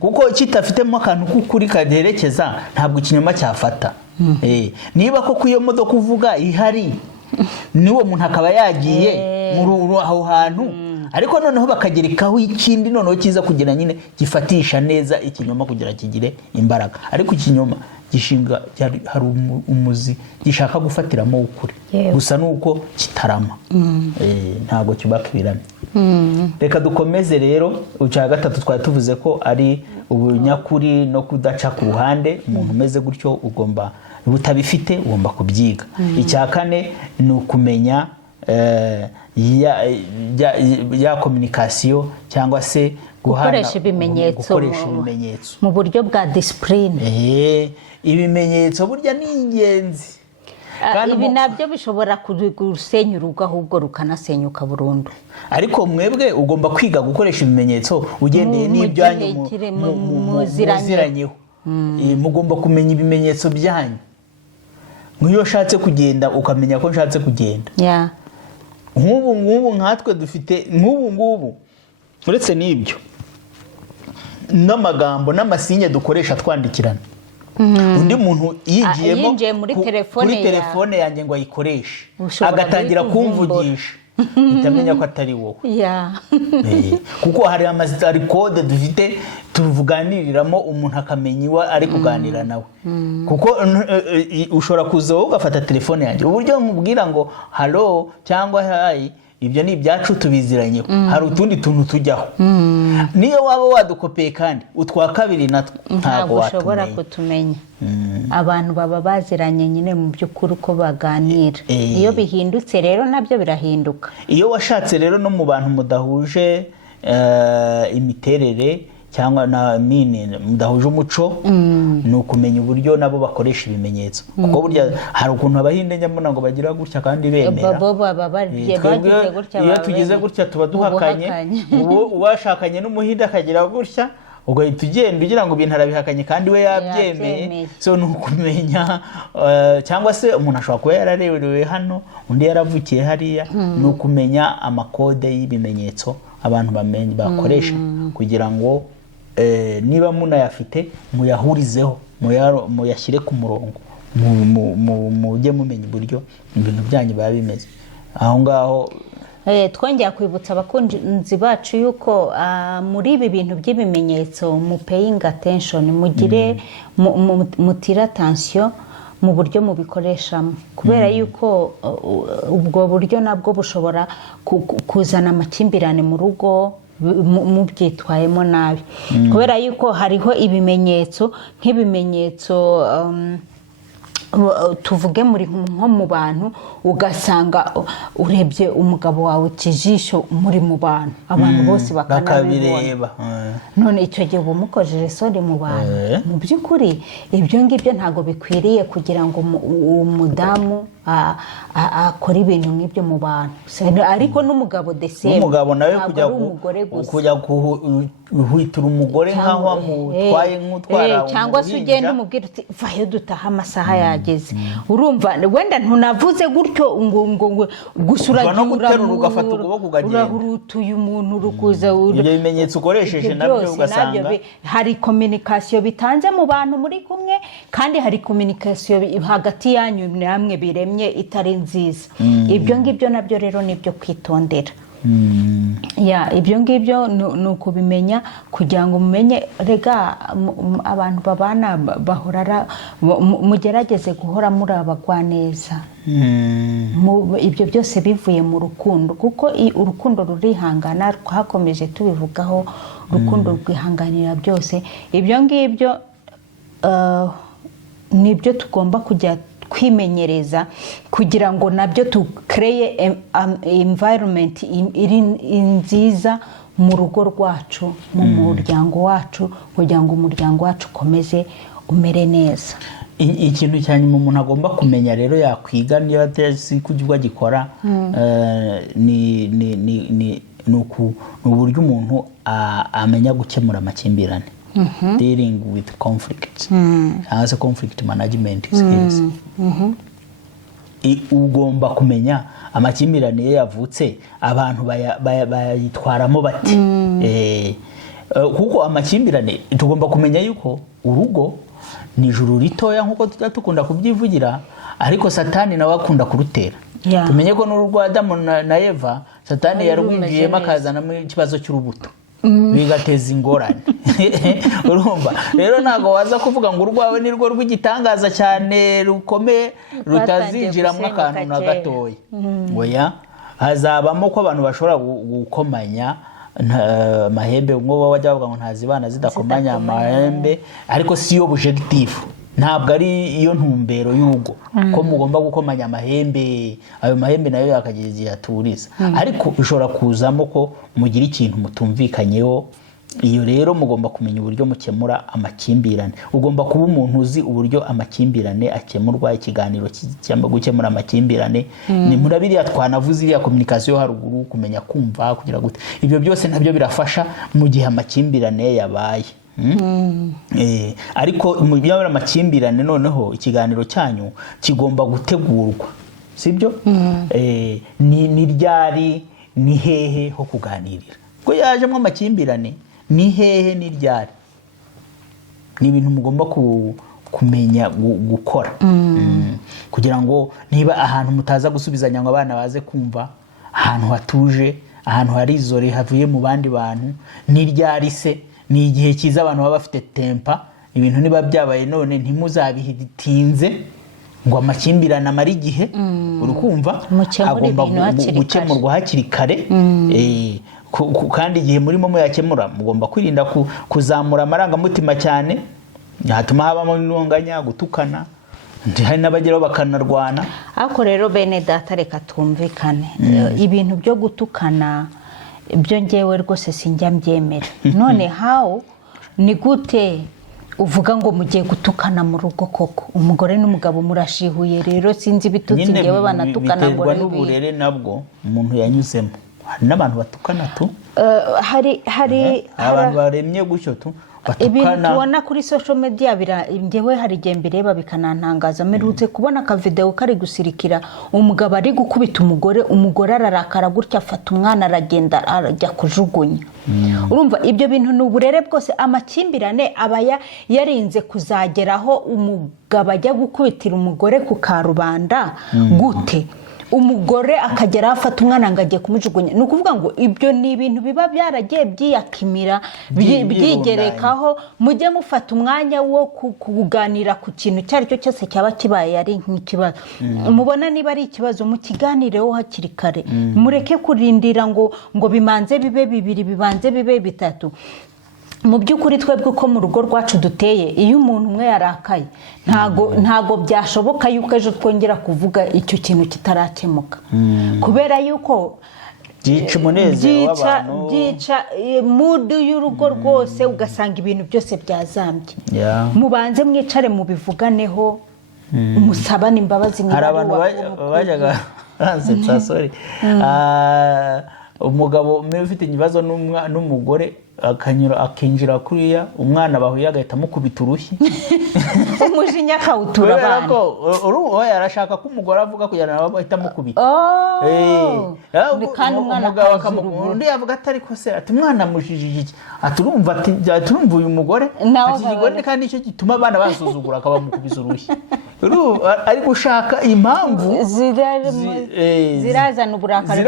kuko kitafitemo akantu k'ukuri kaderekeza ntabwo ikinyoma cyafata. Niba ko iyo modoka uvuga ihari niwo muntu akaba yagiye muri aho hantu ariko noneho bakagerekaho ikindi noneho kiza kugira nyine gifatisha neza ikinyoma kugira kigire imbaraga. Ariko ikinyoma gishinga hari umuzi gishaka gufatiramo ukuri gusa nuko kitarama ntabwo kibakibirana. Reka dukomeze rero uca gatatu twari tuvuze ko ari ubunyakuri no kudaca ku ruhande. Umuntu umeze gutyo ugomba butabifite ugomba kubyiga. Icya kane ni ukumenya ya communication cyangwa se gukoresha ibimenyetso mu buryo bwa discipline. Ibimenyetso burya ni ingenzi ibi nabyo bishobora gusenya urugo ahubwo rukanasenyuka burundu. Ariko mwebwe ugomba kwiga gukoresha ibimenyetso ugendeye n'ibyanyu muziranyeho. Mugomba kumenya ibimenyetso byanyu. Nk'iyo ushatse kugenda ukamenya ko nshatse kugenda. Nk'ubu nkatwe dufite nk'ubu uretse n'ibyo n'amagambo n'amasinye dukoresha twandikirana. Undi muntu yinjiye muri telefone yanjye ngo ayikoreshe agatangira kumvugisha itamenya ko atari wowe. Kuko hari kode dufite tuvuganiriramo umuntu akamenya iwe ari kuganira nawe. Kuko ushobora kuza wowe ugafata telefone yanjye uburyo mubwira ngo halo cyangwa hayi, ibyo ni ibyacu tubiziranyeho. Hari utundi tuntu tujyaho. Niyo waba wadukopeye kandi utwa kabiri natwo ntabwo ushobora kutumenya. Abantu baba baziranye nyine mu by'ukuri uko baganira. Iyo bihindutse rero nabyo birahinduka. Iyo washatse rero no mu bantu mudahuje imiterere cyangwa na mudahuje umuco, ni ukumenya uburyo nabo bakoresha ibimenyetso. Kuko burya hari ukuntu abahinde nyamuna ngo bagira gutya kandi bemera. Iyo tugize gutya tuba duhakanye. Uwashakanye n'umuhinde akagira gutya, ugahita ugenda ugira ngo ibintu arabihakanye kandi we yabyemeye. So ni ukumenya, cyangwa se umuntu ashobora kuba yararerewe hano undi yaravukiye hariya. Ni ukumenya amakode y'ibimenyetso abantu bakoresha kugira ngo niba munayafite muyahurizeho, muyashyire ku murongo, mujye mumenya uburyo ibintu byanyu biba bimeze aho ngaho. Twongera kwibutsa abakunzi bacu yuko muri ibi bintu by'ibimenyetso mu paying attention, mugire mutira attention mu buryo mubikoreshamo, kubera yuko ubwo buryo nabwo bushobora kuzana amakimbirane mu rugo mubyitwayemo nabi. Kubera yuko hariho ibimenyetso nk'ibimenyetso tuvuge muri nko mu bantu, ugasanga urebye umugabo wawe kijisho muri mu bantu, abantu bose bakanabibona. None icyo gihe uba umukojeje soni mu bantu. Mu by'ukuri ibyo ngibyo ntabwo bikwiriye kugira ngo umudamu akora ibintu nk'ibyo mu bantu. Ariko n'umugabo deseme, umugabo nawe kujya guhwitura umugore nk'aho amutwaye nk'utwara cyangwa se ugenda umubwira uti vayo dutaha amasaha yageze. Urumva wenda ntunavuze gutyo ngo urahurutuye umuntu rukuza. Ibyo bimenyetso ukoresheje nabyo ugasanga hari communication bitanze mu bantu muri kumwe, kandi hari communication hagati yanyu namwe biremye itari nziza. Ibyo ngibyo nabyo rero nibyo kwitondera. Ibyo ngibyo ni ukubimenya kugira ngo mumenye. Rega abantu babana bahora mugerageze guhora muri abagwa neza. Ibyo byose bivuye mu rukundo, kuko urukundo rurihangana. Twakomeje tubivugaho, urukundo rwihanganira byose. Ibyo ngibyo nibyo tugomba kujya kwimenyereza kugira ngo nabyo tukreye environment iri nziza mu rugo rwacu, mu muryango wacu, kugira ngo umuryango wacu ukomeze umere neza. Ikintu cyane umuntu agomba kumenya rero yakwiga niba atazi kujya gikora, ni uburyo umuntu amenya gukemura amakimbirane. Dealing with conflict, as a conflict management skills. Ugomba kumenya amakimbirane ye yavutse abantu bayitwaramo bati. Kuko amakimbirane tugomba kumenya yuko urugo ni ijuru ritoya nkuko tukunda kubyivugira, ariko Satani nawe akunda kurutera. Tumenye ko n'urwa Adamu na Eva Satani yarwinjiyemo akazanamo ikibazo cy'urubuto, bigateza ingorane. Urumva rero ntago waza kuvuga ngo urwawe nirwo rw'igitangaza cyane rukomeye rutazinjiramo akantu na gatoya. Oya, hazabamo ko abantu bashobora gukomanya mahembe, ngo wajya bavuga ngo ntazibana zidakomanya mahembe, ariko si yo objective. Ntabwo ari iyo ntumbero y'urugo ko mugomba gukomanya amahembe. Ayo mahembe nayo yakagira igihe aturiza, ariko ushobora kuzamo ko mugira ikintu mutumvikanyeho. Iyo rero mugomba kumenya uburyo mukemura amakimbirane. Ugomba kuba umuntu uzi uburyo amakimbirane akemurwa, ikiganiro cyangwa gukemura amakimbirane. Ni muri biriya twanavuze, iriya communication haruguru, kumenya kumva, kugira gute. Ibyo byose nabyo birafasha mu gihe amakimbirane yabaye. Ariko mu byabara amakimbirane noneho ikiganiro cyanyu kigomba gutegurwa, sibyo? Ni ryari, ni hehe ho kuganirira. Ko yajemo amakimbirane, ni hehe ni ryari. Ni ibintu mugomba kumenya gukora kugira ngo niba ahantu mutaza gusubizanya ngo abana baze kumva, ahantu hatuje, ahantu hari izore havuye mu bandi bantu, n'iryari se ni igihe cyiza abantu baba bafite tempa. Ibintu niba byabaye none ntimuzabitinze ngo amakimbirane amara igihe, urukumva agomba gukemurwa hakiri kare. Kandi igihe murimo muyakemura mugomba kwirinda kuzamura amarangamutima cyane, hatuma habamo intonganya, gutukana, hari n'abageraho bakanarwana. Ariko rero bene data reka tumvikane, ibintu byo gutukana byo ngewe rwose sinjya mbyemera. None how ni gute uvuga ngo mugiye gutukana mu rugo koko? Umugore n'umugabo murashihuye, rero sinzi bitutsi ngewe banatukana ngo n'uburere nabwo umuntu yanyuzemo. Hari n'abantu batukana tu, hari abantu baremye gutyo tu ibintu tubona kuri social media ngewe hari igihe mbireba bikanantangaza. Mperutse kubona akavideo kari gusirikira umugabo ari gukubita umugore ararakara gutya, afata umwana aragenda arajya kujugunya. Urumva ibyo bintu ni uburere bwose. Amakimbirane aba yarinze kuzageraho umugabo ajya gukubitira umugore ku karubanda gute, umugore akagera afata umwana ngo agiye kumujugunya. Ni ukuvuga ngo ibyo ni ibintu biba byaragiye byiyakimira byigerekaho. Mujye mufata umwanya wo kuganira ku kintu cyari cyo cyose cyaba kibaye ari nk'ikibazo. Mubona niba ari ikibazo mukiganireho hakiri kare, mureke kurindira ngo bimanze bibe bibiri, bibanze bibe bitatu. Mu by'ukuri twebwe uko mu rugo rwacu duteye, iyo umuntu umwe yarakaye ntago byashoboka yuko ejo twongera kuvuga icyo kintu kitarakemuka, kubera yuko byica umunezero w'abantu, byica mood y'urugo rwose, ugasanga ibintu byose byazambye. Mubanze mwicare mubivuganeho, musabane imbabazi. Hari abantu bajyaga basetsa, sorry, umugabo umwe ufite ikibazo n'umugore akinjira kuriya, umwana bahuye agahita amukubita urushyi, umujinya akawutura abana. Uwo yarashaka ko umugore avuga kugira ngo ahita amukubita. Kandi umwana undi yavuga atari ko se, ati umwana mujijije iki, turumva uyu mugore ati igigore kandi icyo gituma abana basuzugura akabamukubisa urushyi. Ari gushaka impamvu zirazana uburakari,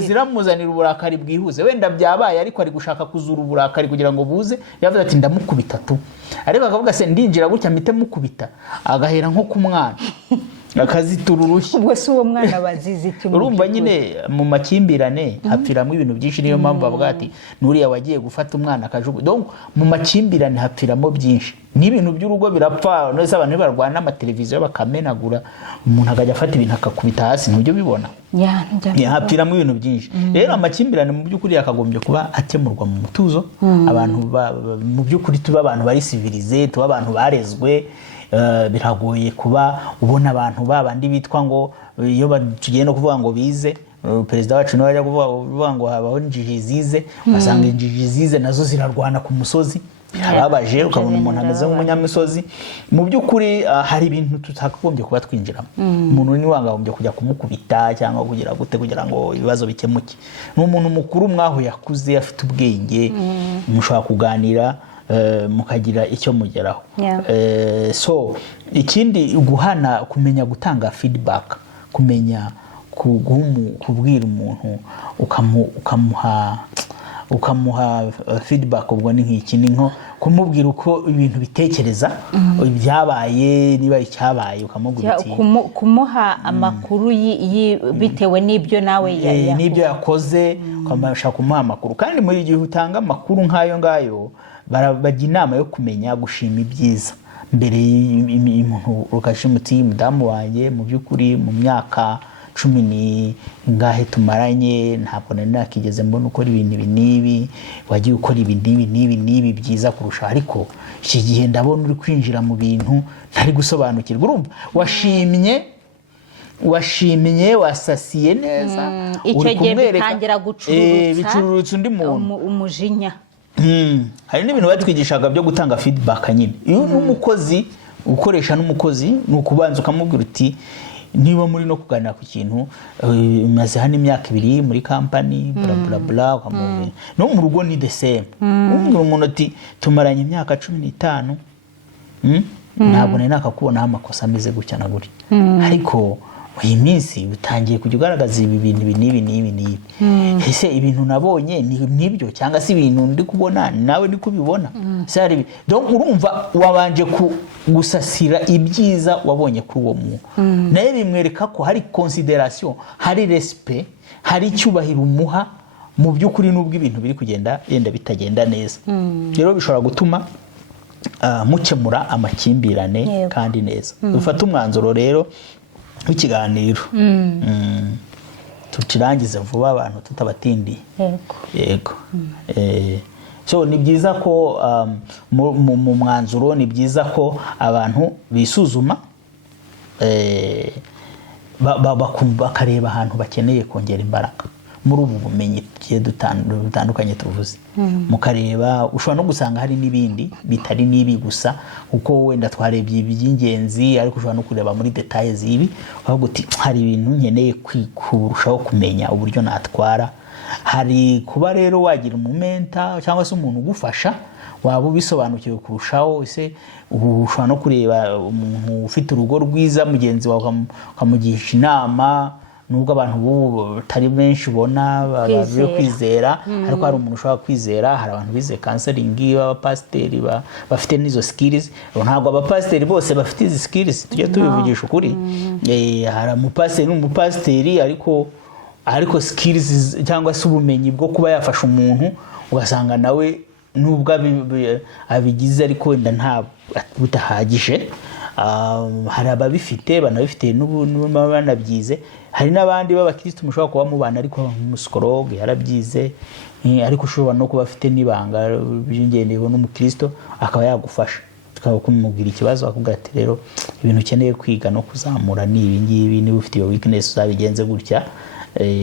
ziramuzanira uburakari bwihuse. Wenda byabaye ariko ari gushaka kuzura uburakari kugira ngo buze. Yavuze ati ndamukubita tu, ariko akavuga se ndinjira gutya mpite mukubita, agahera nko ku mwana akazitura urushyi. Ubwo si uwo mwana bazizi iki? Urumva nyine mu makimbirane hapfiramo ibintu byinshi. Niyo mpamvu bavuga ati nuriya wagiye gufata umwana akajugu. Donc mu makimbirane hapfiramo byinshi, n'ibintu by'urugo birapfa. Nose abantu barwana amateleviziyo bakamenagura, umuntu akajya afata ibintu akakubita hasi, ntujye bibona. Hapfiramo ibintu byinshi. Rero amakimbirane mu by'ukuri yakagombye kuba akemurwa mu mutuzo. Abantu mu by'ukuri tuba abantu bari civilize, tuba abantu barezwe. Biragoye kuba ubona abantu babandi bitwa ngo iyo tugiye no kuvuga ngo bize, perezida wacu nawe ajya kuvuga ngo habaho injiji zize, asanga injiji zize nazo zirarwana ku musozi. Birababaje ukabona umuntu ameze nk'umunyamisozi. Mu by'ukuri hari ibintu tutakagombye kuba twinjiramo. Umuntu ni wangagombye kujya kumukubita cyangwa kugira gute kugira ngo ibibazo bikemuke. Ni umuntu mukuru mwaho yakuze afite ubwenge, mushobora kuganira mukagira icyo mugeraho. So ikindi guhana, kumenya gutanga feedback, kumenya kubwira umuntu ukamuha feedback. Ubwo ni nk'iki, ni nko kumubwira uko ibintu bitekereza, ibyabaye niba icyabaye ukamubwira ati kumuha amakuru bitewe n'ibyo nawe n'ibyo yakoze, ukamashaka kumuha amakuru. Kandi muri gihe utanga amakuru nk'ayo ngayo bajya inama yo kumenya gushima ibyiza. Mbere y'umuntu ukashima uti mudamu wanjye mu by'ukuri mu myaka 10 ngahe tumaranye ntabwo nari nakigeze mbona ukora ibintu ibi n'ibi, wagiye ukora ibintu ibi n'ibi byiza kurusha, ariko iki gihe ndabona uri kwinjira mu bintu ntari gusobanukirwa. Urumva washimye wasasiye neza, icyo gihe bitangira gucururutsa undi muntu umujinya. Hari n'ibintu batwigishaga byo gutanga feedback nyine. Iyo n'umukozi ukoresha n'umukozi ni ukubanza ukamubwira uti niba muri no kuganira ku kintu maze hano imyaka 2 muri company bla bla bla, ukamubwira no mu rugo ni the same. Umuntu ati tumaranye imyaka 15 ntabwo nari nakakubona amakosa ameze gutya na gutya, ariko iyi minsi bitangiye kujya ugaragaza ibi bintu n'ibi ese ibintu nabonye nibyo cyangwa se ibintu ndi kubona nawe ndi kubibona donc urumva wabanje gusasira ibyiza wabonye kuri uwo muntu naye bimwereka ko hari consideration, hari respect, hari icyubahiro umuha mu by'ukuri n'ubwo ibintu biri kugenda yenda bitagenda neza. Rero bishobora gutuma mukemura amakimbirane kandi neza. Dufata umwanzuro rero w'ikiganiro tukirangize vuba abantu tutabatindiye. Yego. So ni byiza ko mu mwanzuro ni byiza ko abantu bisuzuma bakareba ahantu bakeneye kongera imbaraga muri ubu bumenyi dutandukanye tuvuze. Mukareba ushobora no gusanga hari n'ibindi bitari n'ibi gusa kuko wenda twarebye iby'ingenzi ariko ushobora no kureba muri details z'ibi aho guti hari ibintu nkeneye kurushaho kumenya uburyo natwara. Hari kuba rero wagira umumenta cyangwa se umuntu ugufasha waba ubisobanukiwe kurushaho. Ese ushobora no kureba umuntu ufite urugo rwiza mugenzi wawe ukamugisha inama, nubwo abantu batari benshi ubona babiye kwizera ariko hari umuntu ushobora kwizera. Hari abantu bize counseling, abapasiteri bafite n'izo skills. Ntabwo abapasiteri bose bafite izi skills, tujye tubivugisha ukuri. Hari umupasiteri n'umupasiteri ariko skills cyangwa se ubumenyi bwo kuba yafasha umuntu ugasanga nawe nubwo abigize ariko wenda nta bitahagije. Hari ababifite banabifite n'ubanabyize. Hari n'abandi b'abakristo mushobora kuba mubana ariko umusicologue yarabyize ariko ushobora no kuba afite n'ibanga by'ingendeho n'umukristo akaba yagufasha tukaba kumubwira ikibazo akubwira ati rero ibintu ukeneye kwiga no kuzamura ni ibi ngibi, niba ufite iyo weakness uzabigenze gutya.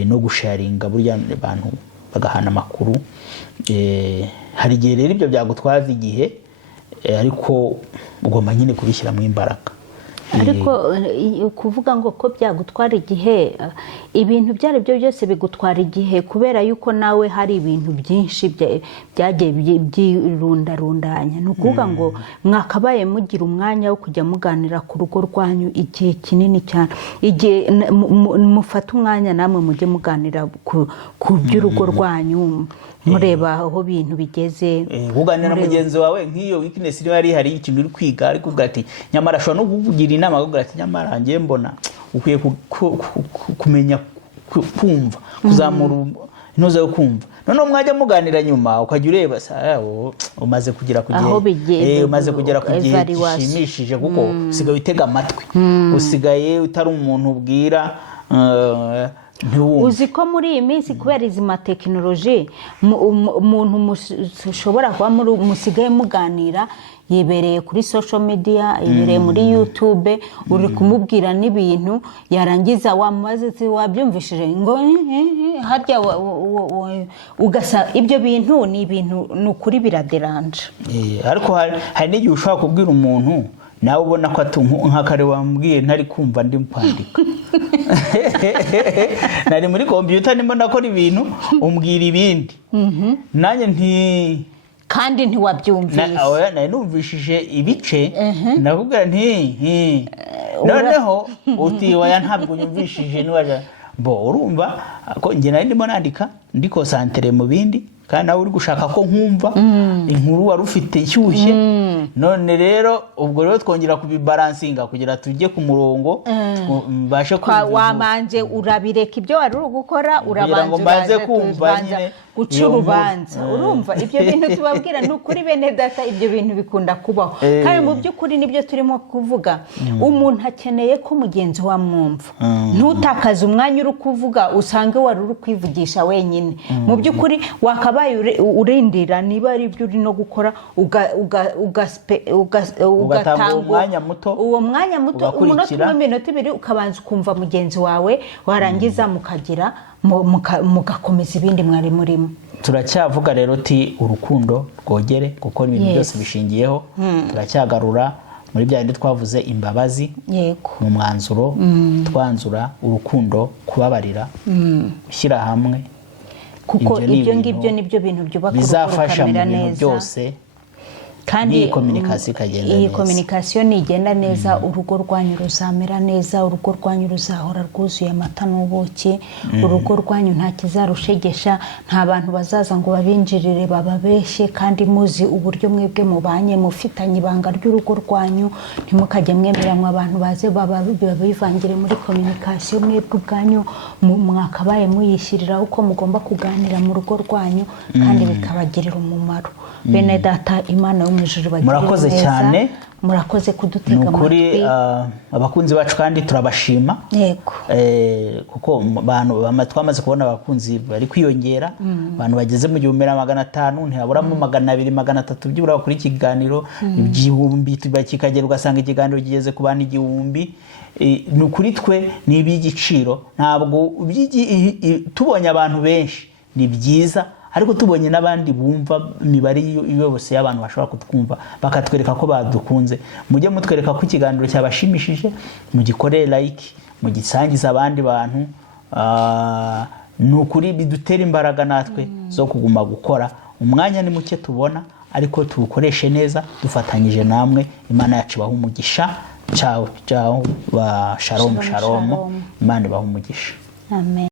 No gusharinga burya abantu bagahana amakuru. Hari igihe rero ibyo byagutwaza igihe ariko ugomba nyine kubishyiramo imbaraga. Ariko kuvuga ngo ko byagutwara igihe, ibintu byari byo byose bigutwara igihe kubera yuko nawe hari ibintu byinshi byagiye byirundarundanya. Ni ukuvuga ngo mwakabaye mugira umwanya wo kujya muganira ku rugo rwanyu igihe kinini cyane. Igihe mufata umwanya namwe mujye muganira ku by'urugo rwanyu, mureba aho bintu bigeze. Kuganira mugenzi wawe nk'iyo weakness iri hari ikintu uri kwiga ariko uvuga ati nyamara ashobora no kukugira inama akavuga ati nyamara ngiye mbona ukwiye kumenya kumva, kuzamura intuza yo kumva. Noneho mwajya muganira nyuma ukajya ureba umaze kugera ku gihe umaze kugera ku gihe gishimishije kuko usigaye utega amatwi, usigaye utari umuntu ubwira. Uzi ko muri iyi minsi kubera izi matekinoloji umuntu mushobora kuba musigaye muganira yibereye kuri social media, yibereye muri YouTube, uri kumubwira n'ibintu yarangiza wamubaza ati wabyumvishije ngo harya ugasa ibyo bintu ni ibintu n'ukuri biraderanje. Ariko hari n'igihe ushobora kubwira umuntu nawe ubona ko nk'akare wambwiye ntari kumva ndi kwandika nari muri computer ndimo nakora ibintu umbwira ibindi nanjye kandi ntiwabyumvise. Nari numvishije ibice navuga noneho uti waya ntabwo nyumvishije niwaje urumva ko njye nari ndimo nandika ndi concentré mu bindi kandi nawe uri gushaka ko nkumva inkuru wari ufite ishyushye. None rero ubwo rero twongera kubibalansinga kugira tujye ku murongo mbashe wamanje urabireka ibyo wari uri gukora urabanze kumva nyine guca urubanza. Urumva ibyo bintu tubabwira n'ukuri bene data ibyo bintu bikunda kubaho kandi mu by'ukuri nibyo turimo kuvuga. Umuntu akeneye ko mugenzi wa mwumva, ntutakaze umwanya uri kuvuga usange wari uri kwivugisha wenyine. Mu by'ukuri wakabaye urindira niba ari ibyo uri no gukora ugatanga umwanya muto, uwo mwanya muto umunota w'iminota 2 ukabanza ukumva mugenzi wawe, warangiza mukagira mugakomeza ibindi mwari murimo. Turacyavuga rero uti urukundo rwogere kuko ibintu byose bishingiyeho. Turacyagarura muri bya bindi twavuze imbabazi mu mwanzuro, twanzura urukundo, kubabarira, gushyira hamwe kuko ibyo ngibyo nibyo bintu byubaka bizafasha mu bintu byose kandi iyi communication ikagenda iyi neza. communication nigenda neza urugo rwanyu ruzamera neza, urugo rwanyu ruzahora rwuzuye amata n'ubuki, urugo rwanyu nta kizarushegesha, nta bantu bazaza ngo babinjirire bababeshye, kandi muzi uburyo mwebwe mubanye mufitanye ibanga ry'urugo rwanyu, ntimukajye mwemeranywa abantu baze babivangire muri communication. Mwebwe ubwanyu mwakabaye muyishyiriraho uko mugomba kuganira mu rugo rwanyu, kandi bikabagirira umumaro. Bene data, Imana yo mu ijuru bagire neza. Murakoze cyane, murakoze kudutega amatwi. Abakunzi bacu kandi turabashima, yego, kuko abantu twamaze kubona abakunzi bari kwiyongera, abantu bageze mu 1500, ntihaburamo 200 300 byibura kuri kiganiro, igihumbi kikagera ugasanga ikiganiro kigeze ku bantu 1000. Ni ukuri twe ni iby'igiciro, ntabwo tubonye abantu benshi ni byiza, ariko tubonye n'abandi bumva imibare yose y'abantu bashobora kutwumva bakatwereka ko badukunze, mujye mutwereka ko ikiganiro cyabashimishije, mugikore like, mugisangiza abandi bantu. Ni ukuri bidutera imbaraga natwe zo kuguma gukora. Umwanya ni muke tubona, ariko tuwukoreshe neza dufatanyije namwe. Imana yacu ibahe umugisha. Ciao ciao, shalom shalom. Imana ibahe umugisha. Amen.